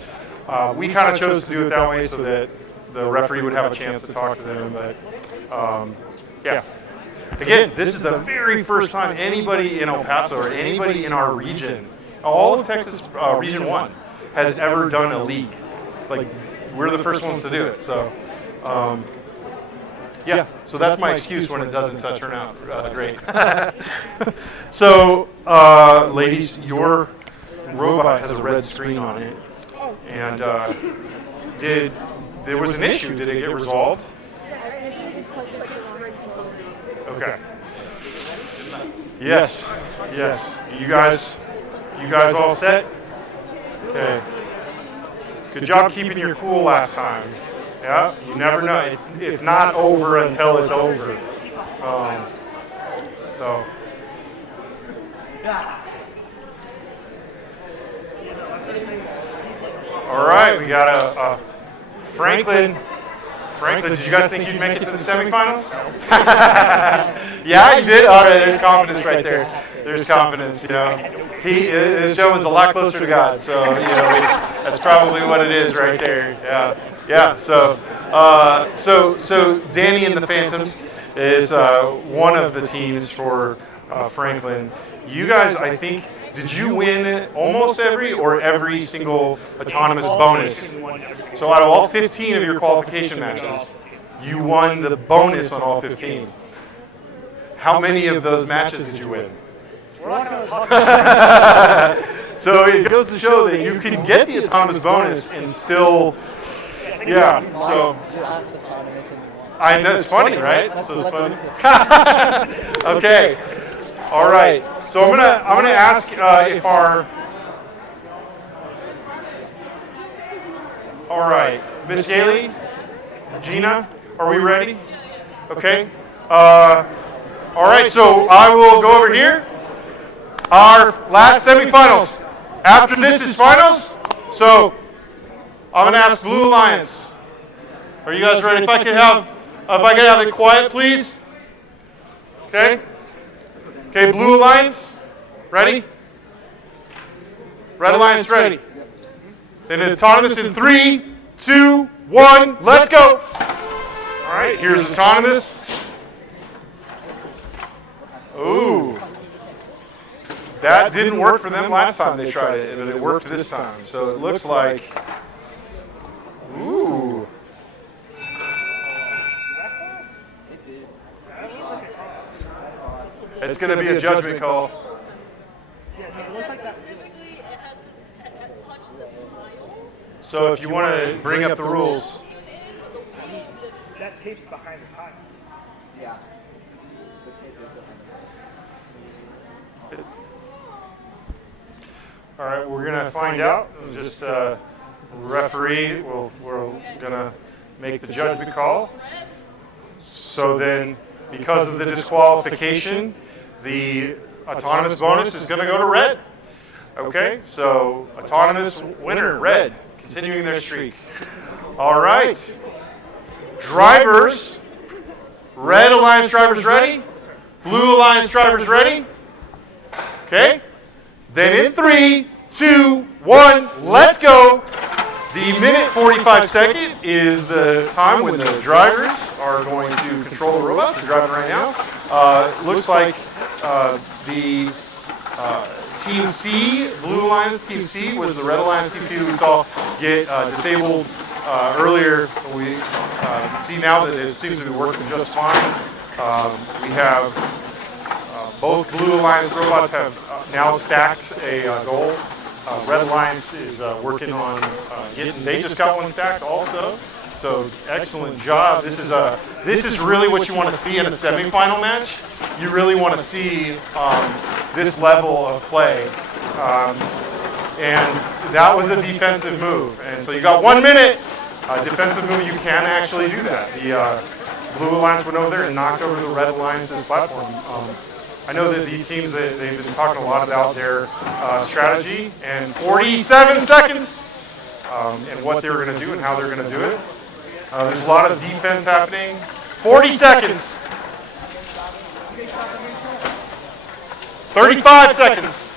we kind of chose to do it that way so that the referee would have a chance to talk to them. But yeah, again, this is the very first time anybody in El Paso or anybody in our region, all of Texas Region 1, has ever done a league. Like, we're the first ones to do it. So. Yeah, so that's my excuse when it doesn't turn out great. So, ladies, your robot has a red screen on it, and there was an issue. Did it get resolved? Okay. Yes. Yes. You guys all set? Okay. Good job keeping your cool last time. Yeah. You never know. It's not over until it's over. So. All right, we got a Franklin. Franklin, did you guys think you'd make it to the semifinals? Yeah, you did? All right, there's confidence right there. There's confidence, you know. This gentleman's a lot closer to God, so, you know, that's probably what it is right there. Yeah, yeah. So Danny and the Phantoms is one of the teams for Franklin. You guys, I think, did you win almost every single autonomous bonus? So out of all 15 of your qualification matches, you won the bonus on all 15. How many of those matches did you win? We're not going to talk about So it goes to show that you can get the autonomous bonus and still, yeah. So you asked autonomous and you won. I know, it's funny, right? So it's funny. Okay. All right. So I'm gonna ask if our. All right, Miss Haley, Gina, are we ready? Okay. All right. So I will go over here. Our last semifinals. After this is finals. So I'm gonna ask Blue Alliance. Are you guys ready? If I could have it quiet, please. Okay. Okay, Blue Alliance, ready? Red Alliance, ready. Then autonomous in 3, 2, 1, let's go. All right, here's autonomous. Ooh. That didn't work for them last time they tried it, but it worked this time. So it looks like, ooh. It's going to be a judgment call. Specifically, it has to touch the tile. So if you want to bring up the rules. That tape's behind the tile. Yeah. The tape is behind All right, we're going to find out. Just referee, we're going to make the judgment call. So then, because of the disqualification, the autonomous bonus is going to go to red. Okay, so autonomous winner, red, continuing their streak. All right. Drivers, Red Alliance drivers ready? Blue Alliance drivers ready? Okay. Then in 3, 2, 1, let's go. The minute 45 second is the time when the drivers are going to control the robots. They're driving right now. Looks like the Team C, Blue Alliance Team C, was the Red Alliance Team C that we saw get disabled earlier. We see now that it seems to be working just fine. We have both Blue Alliance robots have now stacked a goal. Red Alliance is working on getting. They just got one stacked also. So excellent job. This is really what you want to see in a semifinal match. You really want to see this level of play. And that was a defensive move. And so you got 1 minute. Defensive move, you can actually do that. The Blue Alliance went over there and knocked over the Red Alliance's platform. I know that these teams, they've been talking a lot about their strategy, and 47 seconds, and what they were going to do and how they're going to do it. There's a lot of defense happening. 40 seconds. 35 seconds.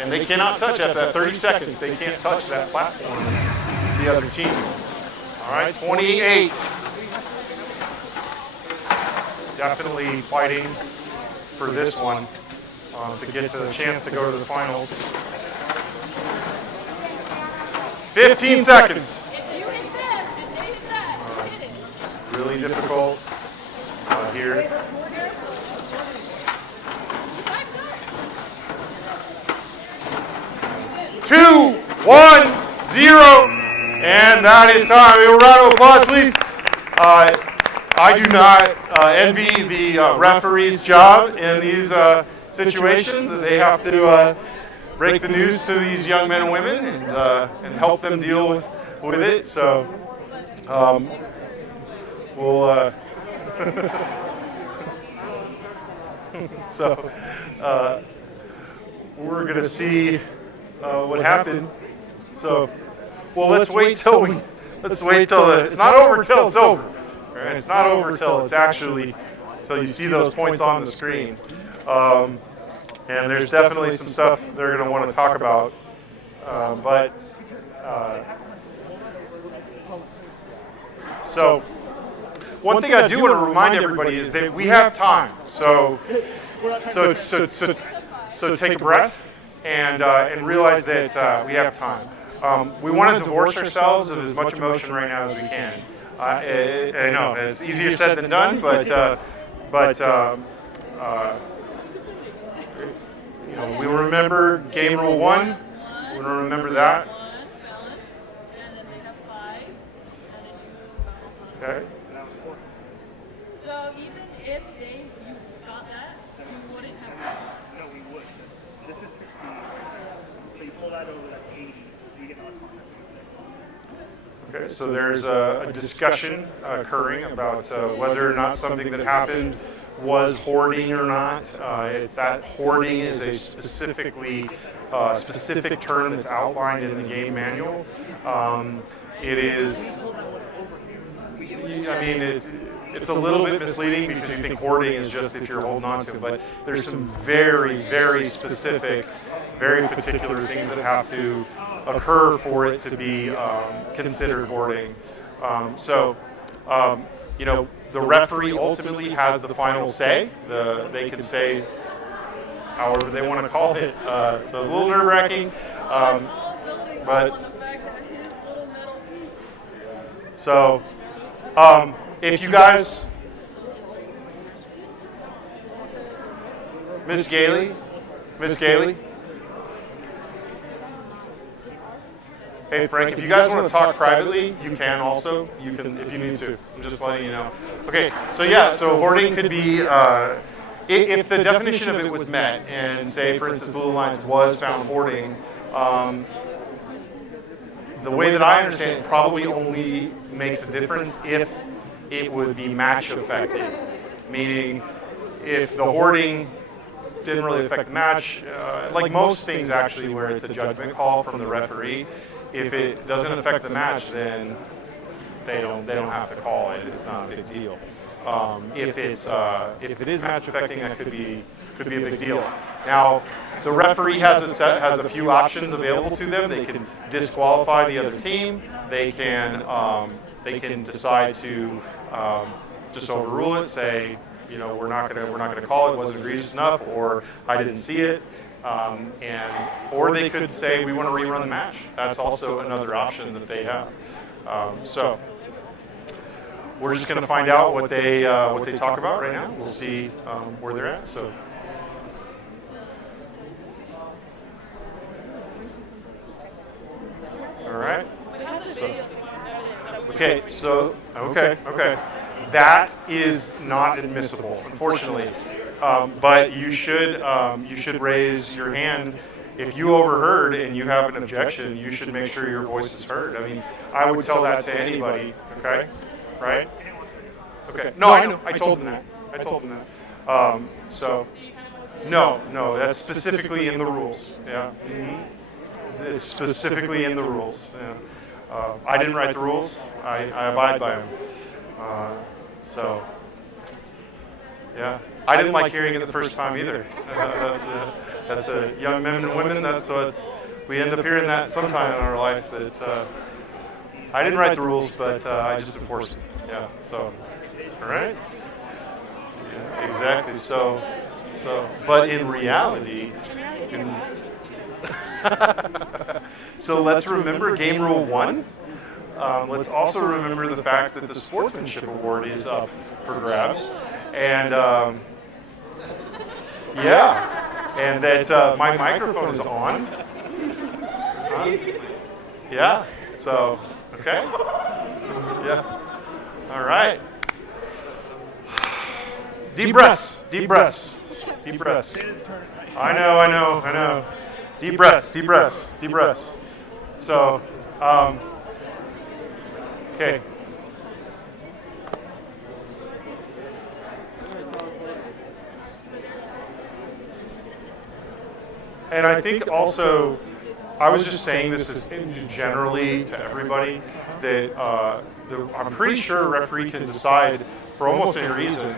And they cannot touch after that 30 seconds. They can't touch that platform, the other team. All right, 28. Definitely fighting for this one to get to the chance to go to the finals. 15 seconds. If you hit that, if they hit that, hit it. Really difficult here. Two, 1, 0, and that is time. A round of applause, please. I do not envy the referee's job in these situations that they have to break the news to these young men and women and help them deal with it. So we'll so we're gonna see what happened. So well, let's wait till it's not over till it's over. Right? It's not over till it's actually till you see those points on the screen. And there's definitely some stuff they're going to want to talk about. So one thing I do want to remind everybody is that we have time. So take a breath and realize that we have time. We want to divorce ourselves of as much emotion right now as we can. I know it's easier said than done, but you know, we remember game rule 1. We want to remember that. Balance, and then they have 5, and then you balance on. Okay. So even if you got that, you wouldn't have. No, we would. This is 60. So you pull that over, that's 80. You get another point. That's 6. Okay. So there's a discussion occurring about whether or not something that happened was hoarding or not. If that hoarding is a specific term that's outlined in the game manual. It is. I mean, it's a little bit misleading because you think hoarding is just if you're holding on to it, but there's some very, very specific, very particular things that have to occur for it to be considered hoarding. You know, the referee ultimately has the final say. They can say however they want to call it. So it's a little nerve-wracking, but so if you guys, Miss Gailey. Hey Frank, if you guys want to talk privately, you can also. You can if you need to. I'm just letting you know. Okay, so yeah, so hoarding could be if the definition of it was met, and say, for instance, Blue Alliance was found hoarding. The way that I understand it probably only makes a difference if it would be match affecting, meaning if the hoarding didn't really affect the match, like most things actually where it's a judgment call from the referee. If it doesn't affect the match, then they don't have to call it. It's not a big deal. If it is match affecting, that could be a big deal. Now, the referee has a few options available to them. They can disqualify the other team. They can decide to just overrule it, say, you know, we're not gonna call it. It wasn't egregious enough, or I didn't see it. Or they could say we want to rerun the match. That's also another option that they have. So we're just going to find out what they talk about right now. We'll see where they're at. So. All right. So, okay. That is not admissible, unfortunately. But you should raise your hand. If you overheard and you have an objection, you should make sure your voice is heard. I mean, I would tell that to anybody, okay? Right? Okay. No, I know. I told them that. So, no, that's specifically in the rules. Yeah. Mm-hmm. It's specifically in the rules. Yeah. I didn't write the rules. I abide by them. So, yeah. I didn't like hearing it the first time either. That's a young men and women. That's what we end up hearing that sometime in our life. That I didn't write the rules, but I just enforced them. Yeah. So, all right. Yeah, exactly. So, but in reality, so let's remember game rule 1. Let's also remember the fact that the Sportsmanship Award is up for grabs, and and that my microphone is on. Yeah. So, okay. Yeah. All right. Deep breaths. Deep breaths. I know. Deep breaths. So, okay. And I think also, I was just saying this is generally to everybody, that I'm pretty sure a referee can decide for almost any reason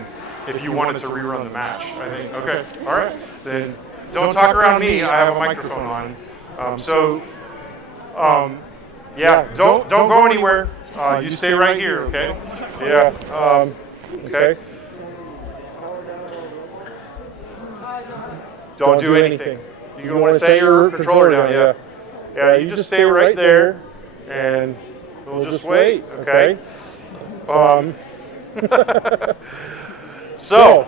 if you wanted to rerun the match. I think, okay, all right, then don't talk around me. I have a microphone on. Yeah, don't go anywhere. You stay right here, okay? Yeah, okay. Don't do anything. You want to set your controller down, yeah. Yeah, you just stay right there, and we'll just wait, okay? So,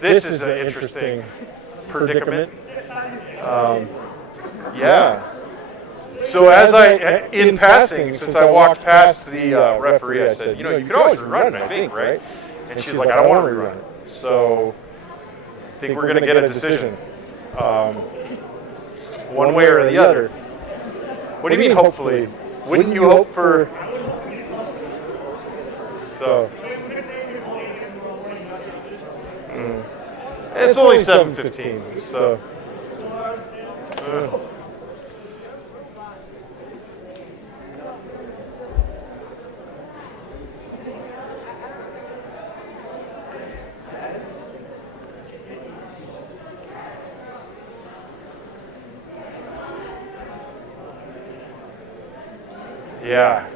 this is an interesting predicament. Yeah. So as in passing, since I walked past the referee, I said, you could always rerun it, I think, right? And she's like, I don't want to rerun it. So I think we're going to get a decision. One way or the other. What do you mean, hopefully? Wouldn't you hope for... So... It's only 7:15, so... Yeah.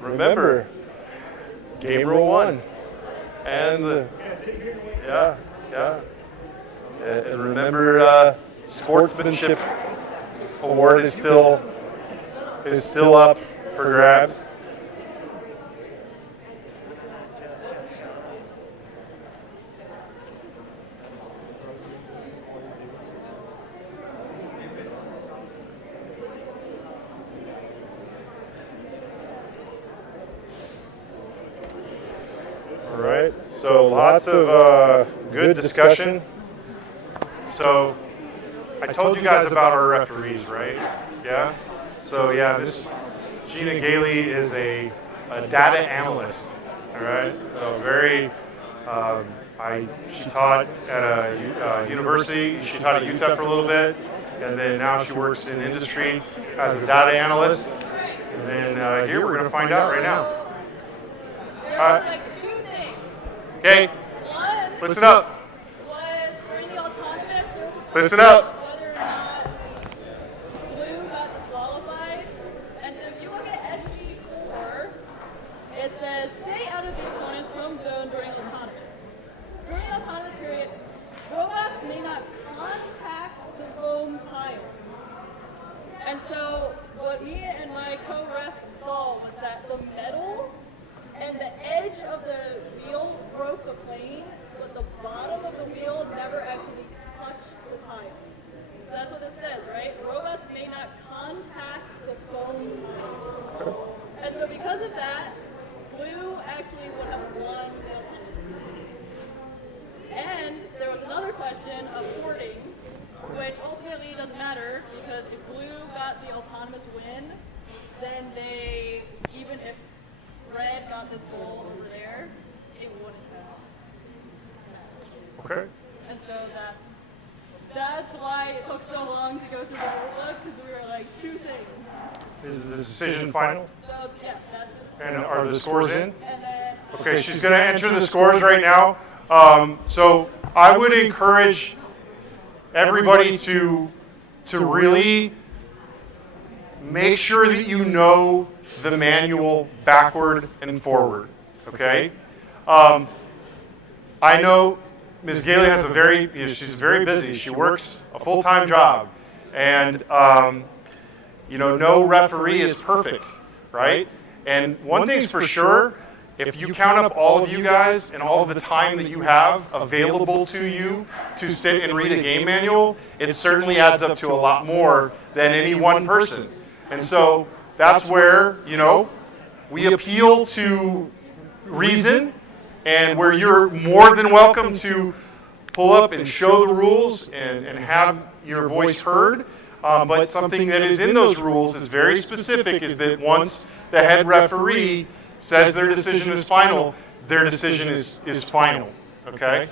Remember, game rule 1. And yeah. And remember, Sportsmanship Award is still up for grabs. All right, so lots of good discussion. So I told you guys about our referees, right? Yeah? So yeah, this Gina Gailey is a data analyst, all right? She taught at a university. She taught at UTEP for a little bit, and then now she works in industry as a data analyst. And then here we're going to find out right now. There are like 2 things. Okay, One listen up. was during the autonomous, there was a Listen question up. of whether or not Blue got disqualified. And so if you look at SG4, it says stay out of the opponent's home zone during autonomous. During the autonomous period, robots may not contact the foam tiles. And so what me and my co-ref saw was that the metal and the edge of the wheel broke the plane, but the bottom of the wheel never actually touched the tile. So that's what this says, right? Robots may not contact the foam tile. And so because of that, Blue actually would have won the autonomous period. And there was another question of porting, which ultimately doesn't matter, because if Blue got the autonomous win, then they, even if Red got this goal over there, it wouldn't have. Okay. And so that's why it took so long to go through the rule book, because we were like 2 things. Is the decision final? So yeah, that's it. And are the scores in? And then Okay, she's going to enter the scores right now. So I would encourage everybody to really make sure that you know the manual backward and forward, okay? I know Ms. Gailey has she's very busy. She works a full-time job. And, no referee is perfect, right? And one thing's for sure, if you count up all of you guys and all of the time that you have available to you to sit and read a game manual, it certainly adds up to a lot more than any one person. And so that's where, we appeal to reason, and where you're more than welcome to pull up and show the rules and have your voice heard. But something that is in those rules is very specific, is that once the head referee says their decision is final, their decision is final, okay?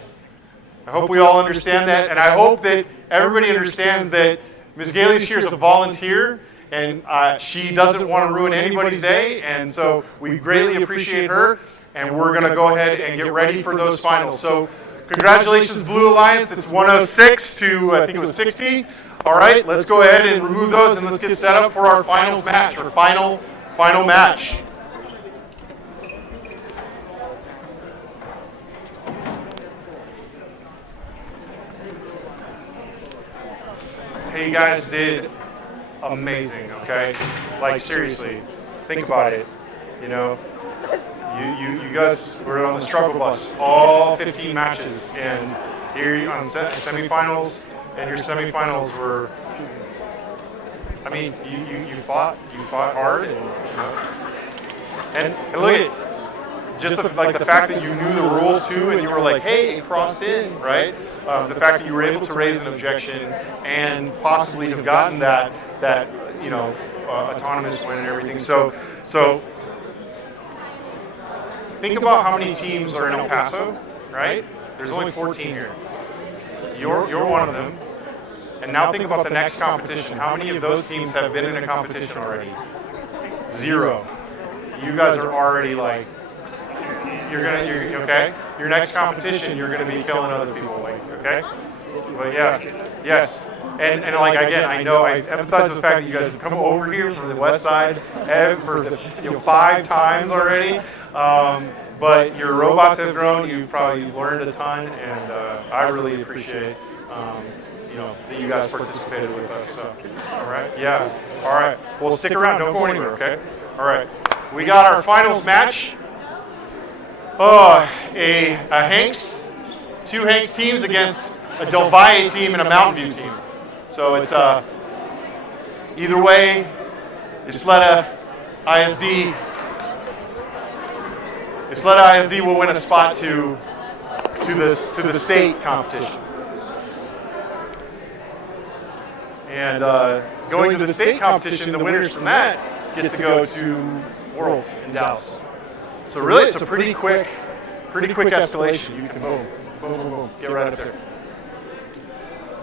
I hope we all understand that, and I hope that everybody understands that Ms. Gailey's here as a volunteer, and she doesn't want to ruin anybody's day, and so we greatly appreciate her, and we're going to go ahead and get ready for those finals. So congratulations, Blue Alliance. It's 106 to, I think it was 60. All right, let's go ahead and remove those, and let's get set up for our finals match, our final match. Hey, you guys did amazing, okay? Like, seriously, think about it, you know? You guys were on the struggle bus all 15 matches, and here on semifinals, and your semifinals were, I mean, you fought hard, and, you know, and look at just the fact that you knew the rules too, and you were like, hey, it crossed in, right? The fact that you were able to raise an objection and possibly have gotten that you know, autonomous win and everything. So think about how many teams are in El Paso, right? There's only 14 here. You're one of them. And now think about the next competition. How many of those teams have been in a competition already? 0. You guys are already like, you're okay? Your next competition, you're gonna be killing other people, like, okay? But yeah, yes. And like, again, I know I empathize with the fact that you guys have come over here from the west side for 5 times already. But your robots have grown. You've probably learned a ton, and I really appreciate you know, that you guys participated with us. So, all right, yeah, all right. Well, stick around. Don't go anywhere. Okay. All right. We got our finals match. A Hanks, 2 Hanks teams against a Del Valle team and a Mountain View team. So it's either way, Isleta ISD will win a spot to the state competition. And going to the state competition, the winners from that get to go to Worlds in Dallas. So really, it's a pretty quick escalation. You can boom, boom, boom, boom, get right up there.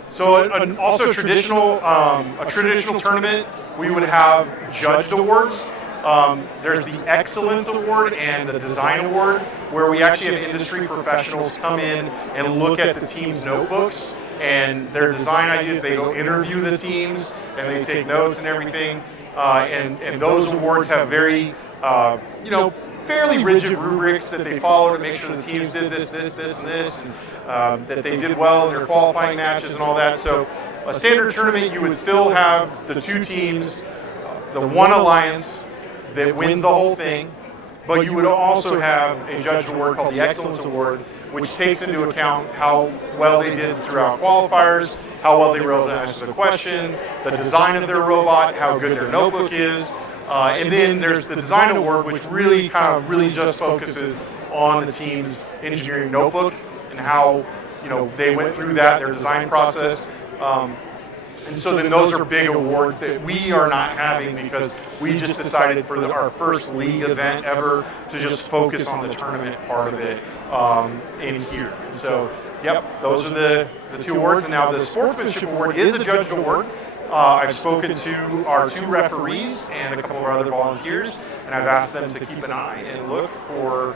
So also a traditional tournament, we would have judged awards. There's the Excellence Award and the Design Award, where we actually have industry professionals come in and look at the team's notebooks and their design ideas. They go interview the teams and they take notes and everything. And those awards have very, you know, fairly rigid rubrics that they follow to make sure the teams did this, and this, and that they did well in their qualifying matches and all that. So a standard tournament, you would still have the 2 teams, the one alliance that wins the whole thing, but you would also have a judged award called the Excellence Award, which takes into account how well they did throughout qualifiers, how well they were able to answer the question, the design of their robot, how good their notebook is. And then there's the Design Award, which really just focuses on the team's engineering notebook and how, you know, they went through their design process. And so then those are big awards that we are not having because we just decided for our first league event ever to just focus on the tournament part of it in here. And so, yep, those are the 2 awards. And now the Sportsmanship Award is a judged award. I've spoken to our 2 referees and a couple of our other volunteers, and I've asked them to keep an eye and look for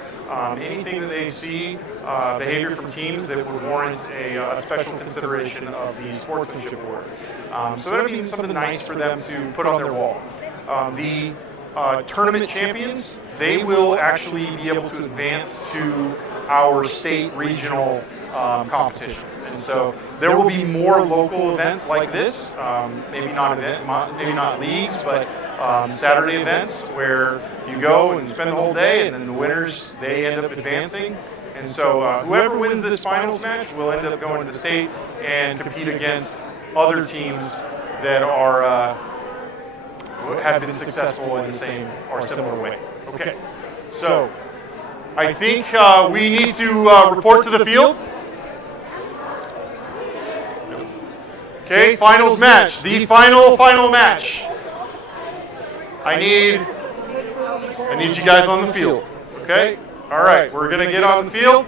anything that they see, behavior from teams that would warrant a special consideration of the Sportsmanship Award. So that would be something nice for them to put on their wall. The tournament champions, they will actually be able to advance to our state regional competition. And so there will be more local events like this, maybe not leagues, but Saturday events where you go and spend the whole day, and then the winners, they end up advancing. And so whoever wins this finals match will end up going to the state and compete against other teams that are have been successful in the same or similar way. Okay, so I think we need to report to the field. Okay, finals match. The final match. I need you guys on the field. Okay? All right, we're going to get on the field.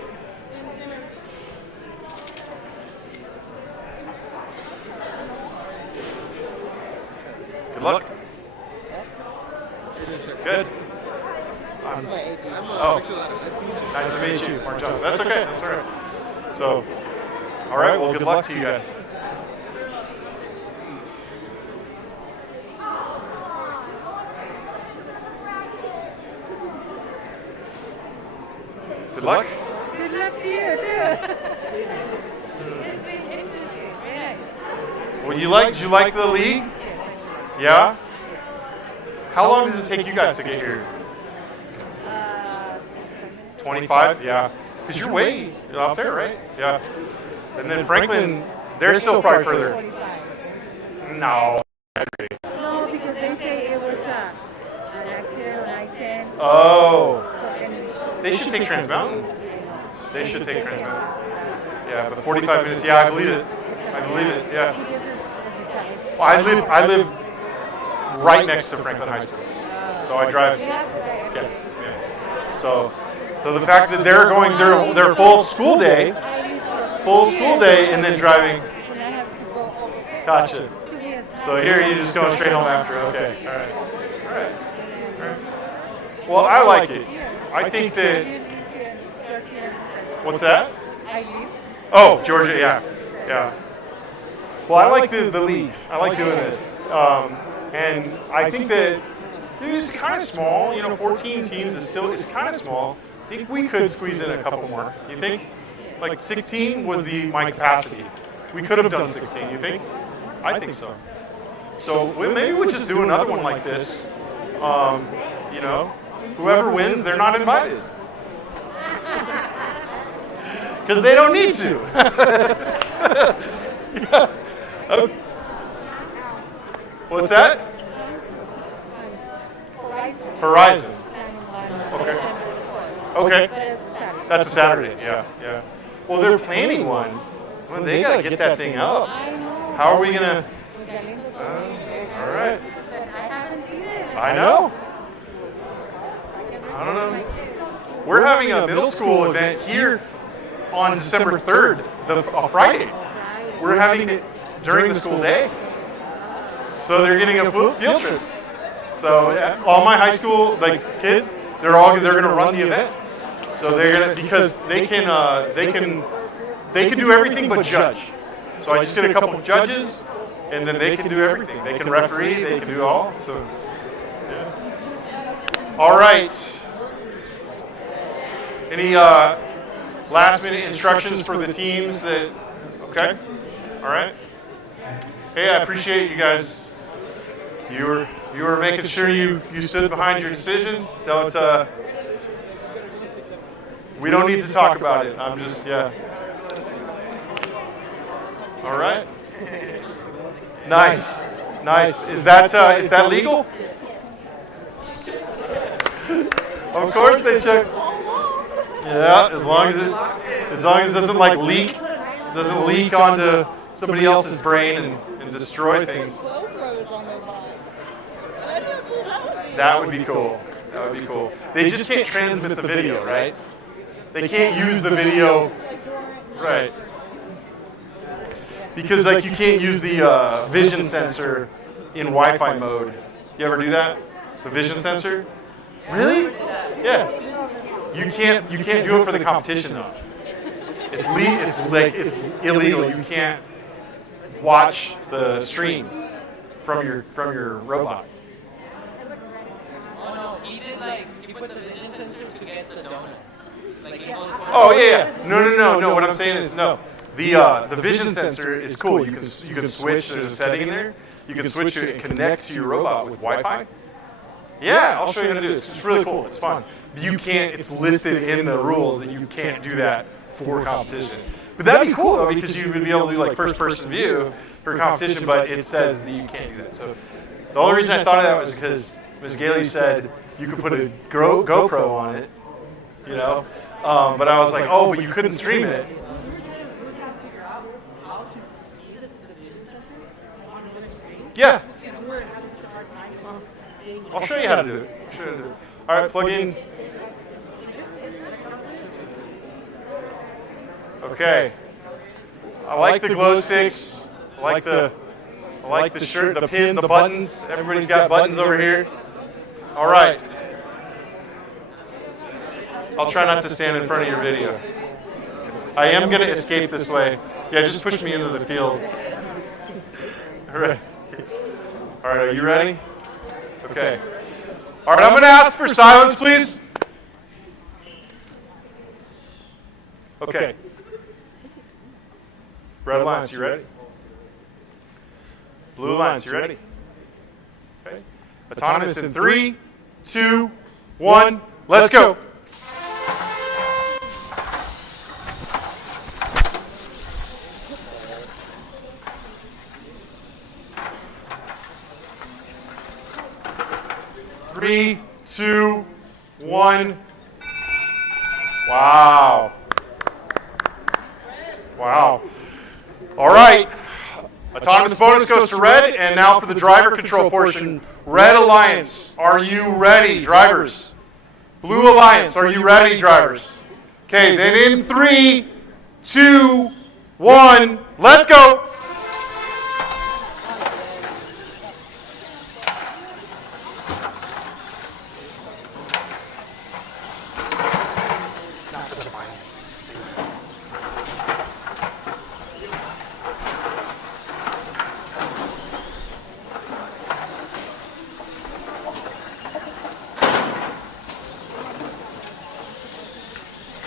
Good luck. Good. Nice to meet you, Mark Johnson. That's okay. That's all right. So, all right. Well, good luck to you guys. Good luck. Good luck to you too. It's been interesting. Very nice. Well, did you like the league? Yeah? How long does it take you guys to get here? 25? Yeah. Because you're way out there, right? Yeah. And then Franklin, they're still probably further. 45. No. No, because they say it was an accident on I-10. Oh. So, and They should take Trans Mountain. They should take Trans Mountain. Yeah, but 45 minutes. Yeah, I believe it. I believe it. Yeah. Well, I live right next to Franklin High School, so I drive. Yeah. So the fact that they're going their full school day, and then driving. when I have to go over. Gotcha. To be a- So here you're just going straight home after. Okay. All right. All right. All right. Well, I like it. I think that. What's that? I live. Oh, Georgia, yeah. Well, I like the league. I like doing this. And I think that it's kind of small. 14 teams is kind of small. I think we could squeeze in a couple more. You think? Like 16 was my capacity. We could have done 16, you think? I think so. So maybe we'll just do another one like this. Whoever wins, they're not invited. Because they don't need to. Yeah. Okay. What's that? Horizon. Okay. Okay. That's a Saturday. Yeah. Well, they're planning one. Well, they gotta get that thing up. How are we gonna? All right. I know. I don't know. We're having a middle school event here on December 3rd, a Friday. We're having it during the school day. So they're getting a field trip. So all my high school kids, they're going to run the event. So they're going to, because they can do everything but judge. So I just get a couple of judges, and then they can do everything. They can referee, they can do all. So yeah. All right. Any last minute instructions for the teams that? Okay. All right. Hey, I appreciate you guys. You were making sure you stood behind your decision. Don't. We don't need to talk about it. I'm just All right. Nice. Is that legal? Of course they check. Yeah, as long as it doesn't leak onto somebody else's brain and destroy things. GoPros on their bots. Imagine how cool that would be. That would be cool. They just can't transmit the video, right? They can't use the video, right? Because you can't use the vision sensor in Wi-Fi mode. You ever do that? The vision sensor? Really? Yeah. You can't do it for the competition though. It's illegal. You can't watch the stream from your robot. Oh no, he put the vision sensor to get the donuts. Oh yeah. No. What I'm saying is no. The vision sensor is cool. You can switch. There's a setting in there. You can switch it and connect to your robot with Wi-Fi. Yeah, I'll show you how to do this. It's really cool. It's fun. You can't. It's listed in the rules that you can't do that for competition. But that'd be cool though, because you would be able to do first-person view for competition. But it says that you can't do that. So the only reason I thought of that was because Ms. Gailey said you could put a GoPro on it, you know. But I was like, oh, but you couldn't stream it. Yeah. I'll show you how to do it. All right, plug in. Okay. I like the glow sticks. I like the shirt, the pin, the buttons. Everybody's got buttons over here. All right. I'll try not to stand in front of your video. I am going to escape this way. Yeah, just push me into the field. All right. All right, are you ready? Okay. All right, I'm going to ask for silence, please. Okay. Red Alliance, you ready? Blue Alliance, you ready? Okay. Autonomous in 3, 2, 1, let's go. Three, two, one. Wow. Wow. All right. Autonomous bonus goes to red, and now for the driver control portion. Red Alliance, are you ready, drivers? Blue Alliance, are you ready, drivers? Okay, then in 3, 2, 1, let's go.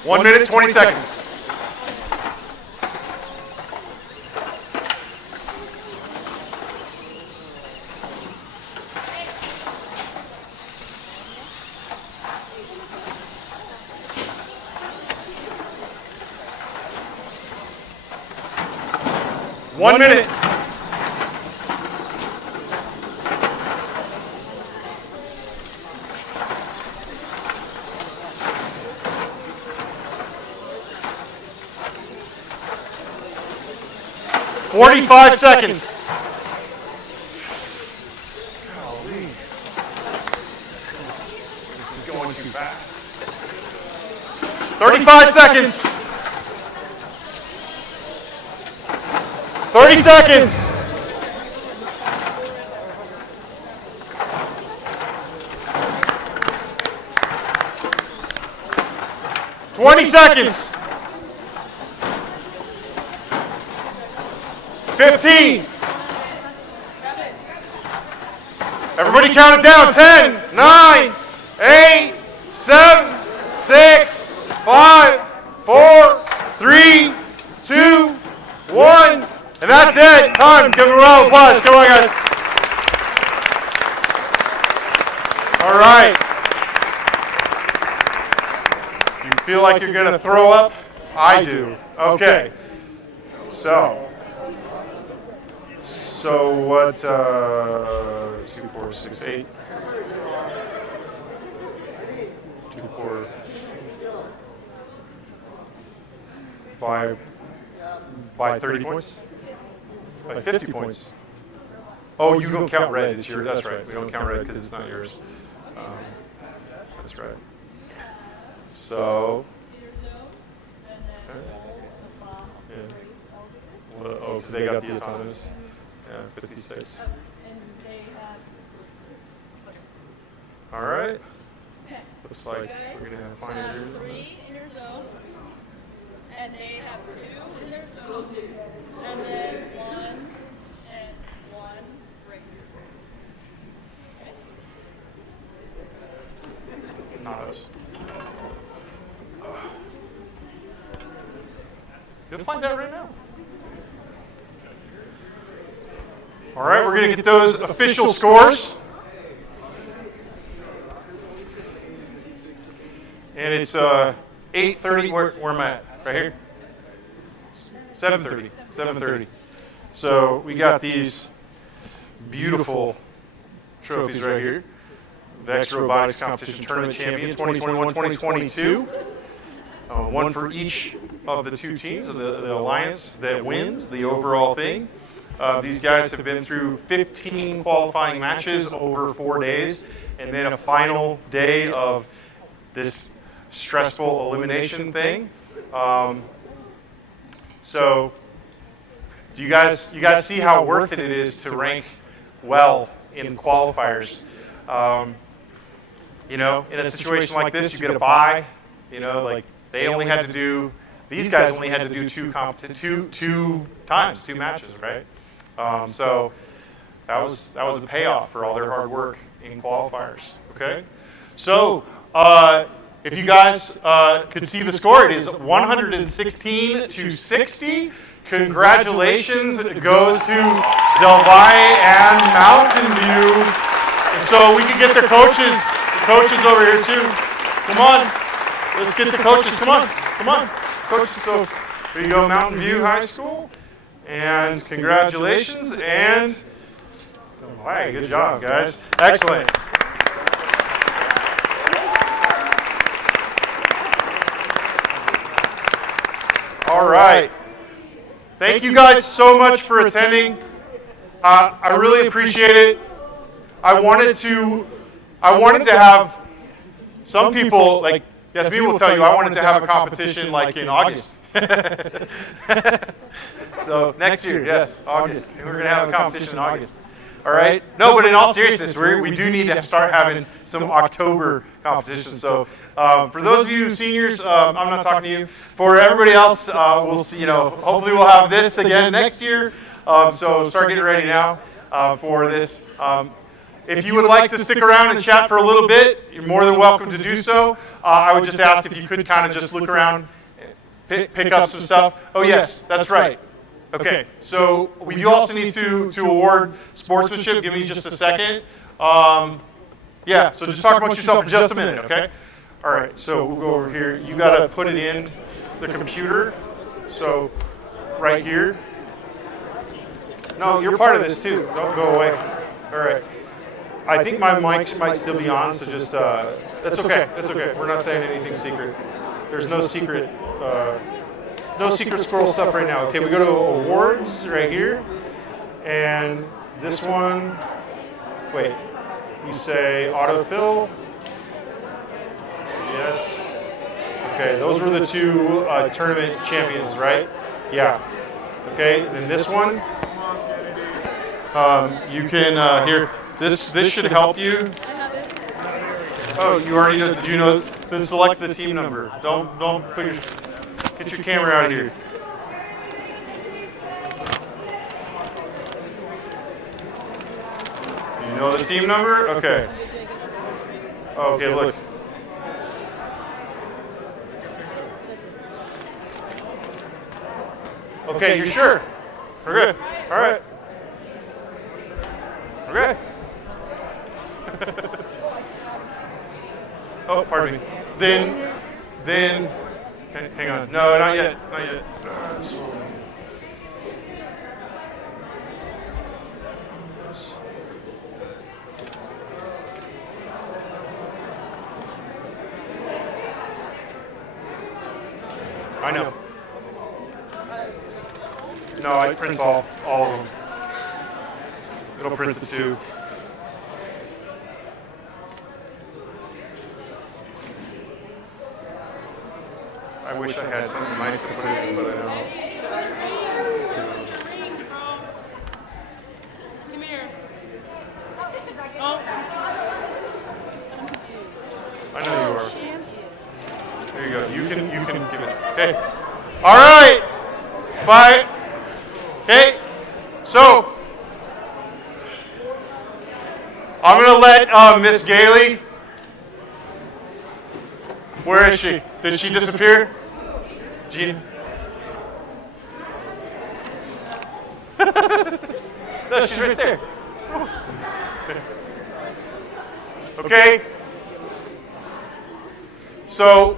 One minute, 20 seconds. One minute. Forty-five seconds. Golly. This is going too fast. 35 seconds. 30 seconds. 20 seconds. 15. Everybody count it down. 10, 9, 8, 7, 6, 5, 4, 3, 2, 1. And that's it. Time. Give them a round of applause. Come on, guys. All right. You feel like you're going to throw up? I do. Okay. So what, 2, 4, 6, 8. 2, 4, 5, by 30 points? By 50 points. Oh, you don't count red. It's yours. That's right. We don't count red because it's not yours. That's right. So. Okay. Yeah. Well, oh, because they got the autonomous. Yeah, 56. All right. Looks like we're going to have fine agreement on this. 3 in your zone, and they have 2 in their zone, and then 1 and 1 right here. Not us. You'll find out right now. All right, we're going to get those official scores. And it's 8:30. Where am I at? Right here? 7:30. 7:30. So we got these beautiful trophies right here. VEX Robotics Competition Tournament Champion 2021-2022. One for each of the two teams, the alliance that wins the overall thing. These guys have been through 15 qualifying matches over 4 days, and then a final day of this stressful elimination thing. So, do you guys see how worth it is to rank well in qualifiers? You know, in a situation like this, you get a bye. You know, like they only had to do. These guys only had to do two matches, right? So that was a payoff for all their hard work in qualifiers. Okay, so if you guys could see the score, it is 116-60. Congratulations goes to Del Valle and Mountain View. And so we can get the coaches over here too. Come on, let's get the coaches. Come on, coaches. So there you go, Mountain View High School, and congratulations and wow, good job, guys. Excellent. All right. Thank you guys so much for attending. I really appreciate it. I wanted to have some people, like Yasmin will tell you, I wanted to have a competition like in August. So next year, yes, August. We're going to have a competition in August. All right? No, but in all seriousness, we do need to start having some October competitions. So for those of you seniors, I'm not talking to you. For everybody else, we'll see. You know, hopefully we'll have this again next year. So start getting ready now for this. If you would like to stick around and chat for a little bit, you're more than welcome to do so. I would just ask if you could kind of just look around, pick up some stuff. Oh yes, that's right. Okay, so we do also need to award sportsmanship. Give me just a second. Yeah, so just talk amongst yourself for just a minute, okay? All right, so we'll go over here. You got to put it in the computer. So right here. No, you're part of this too. Don't go away. All right. I think my mic might still be on, so just, that's okay. That's okay. We're not saying anything secret. There's no secret. No secret squirrel stuff right now. Okay, we go to awards right here. And this one, wait, we say autofill. Yes. Okay, those were the two tournament champions, right? Yeah. Okay, then this one, you can, here, this should help you. Oh, you already know, did you know? Then select the team number. Don't put your, get your camera out of here. You know the team number? Okay. Okay, look. Okay, you're sure? We're good. All right. We're good. Oh, pardon me. Then, hang on. No, not yet. Not yet. I know. No, it prints all of them. It'll print the two. I wish I had something nice to put it in, but I don't. Come here. Oh. I'm confused. I know you are. Champion. There you go. You can give it. Okay. All right. Fight. Okay. So I'm gonna let Miss Gailey. Where is she? Did she disappear? Gina? No, she's right there. Okay. So,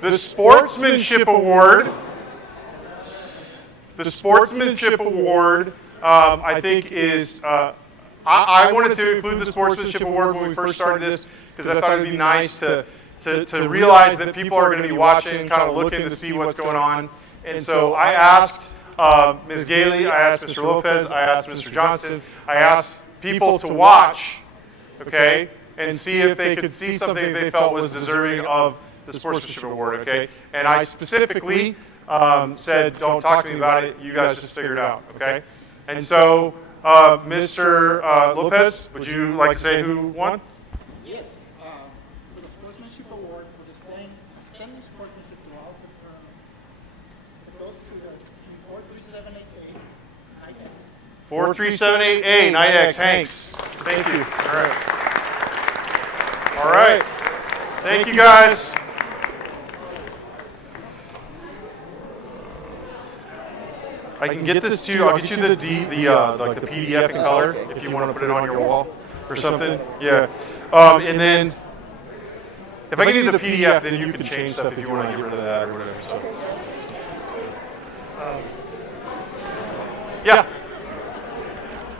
the Sportsmanship Award. I think is I wanted to include the Sportsmanship Award when we first started this because I thought it would be nice to realize that people are going to be watching, kind of looking to see what's going on. And so I asked Ms. Gailey, I asked Mr. Lopez, I asked Mr. Johnston, I asked people to watch, okay, and see if they could see something they felt was deserving of the Sportsmanship Award, okay? And I specifically said, don't talk to me about it, you guys just figure it out, okay? And so, Mr. Lopez, would you like to say who won? Yes, for the Sportsmanship Award for displaying outstanding sportsmanship throughout the term, it goes to the team 4378A, NIDEX. 4378A, NIDEX, Hanks. Thank you. All right. All right. Thank you, guys. I can get this to you. I'll get you like the PDF in color if you want to put it on your wall or something. Yeah. And then if I give you the PDF, then you can change stuff if you want to get rid of that or whatever. So. Yeah.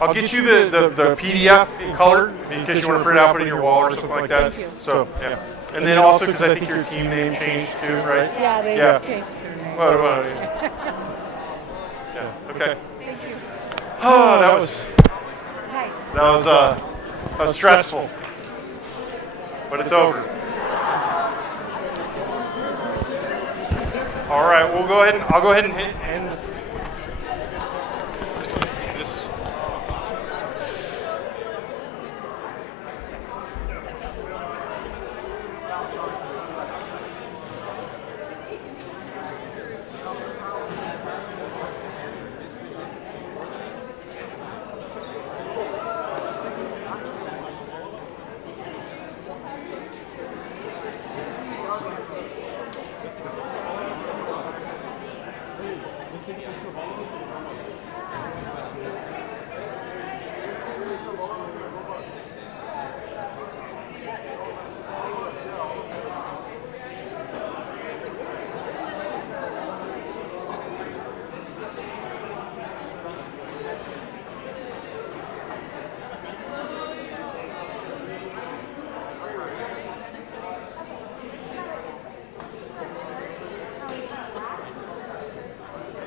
I'll get you the PDF in color because you want to print it out, put it in your wall or something like that. So, yeah. And then also because I think your team name changed too, right? Yeah, they Yeah. changed their name. Well, yeah. Yeah, okay. Oh, that was stressful. But it's over. All right, I'll go ahead and end this.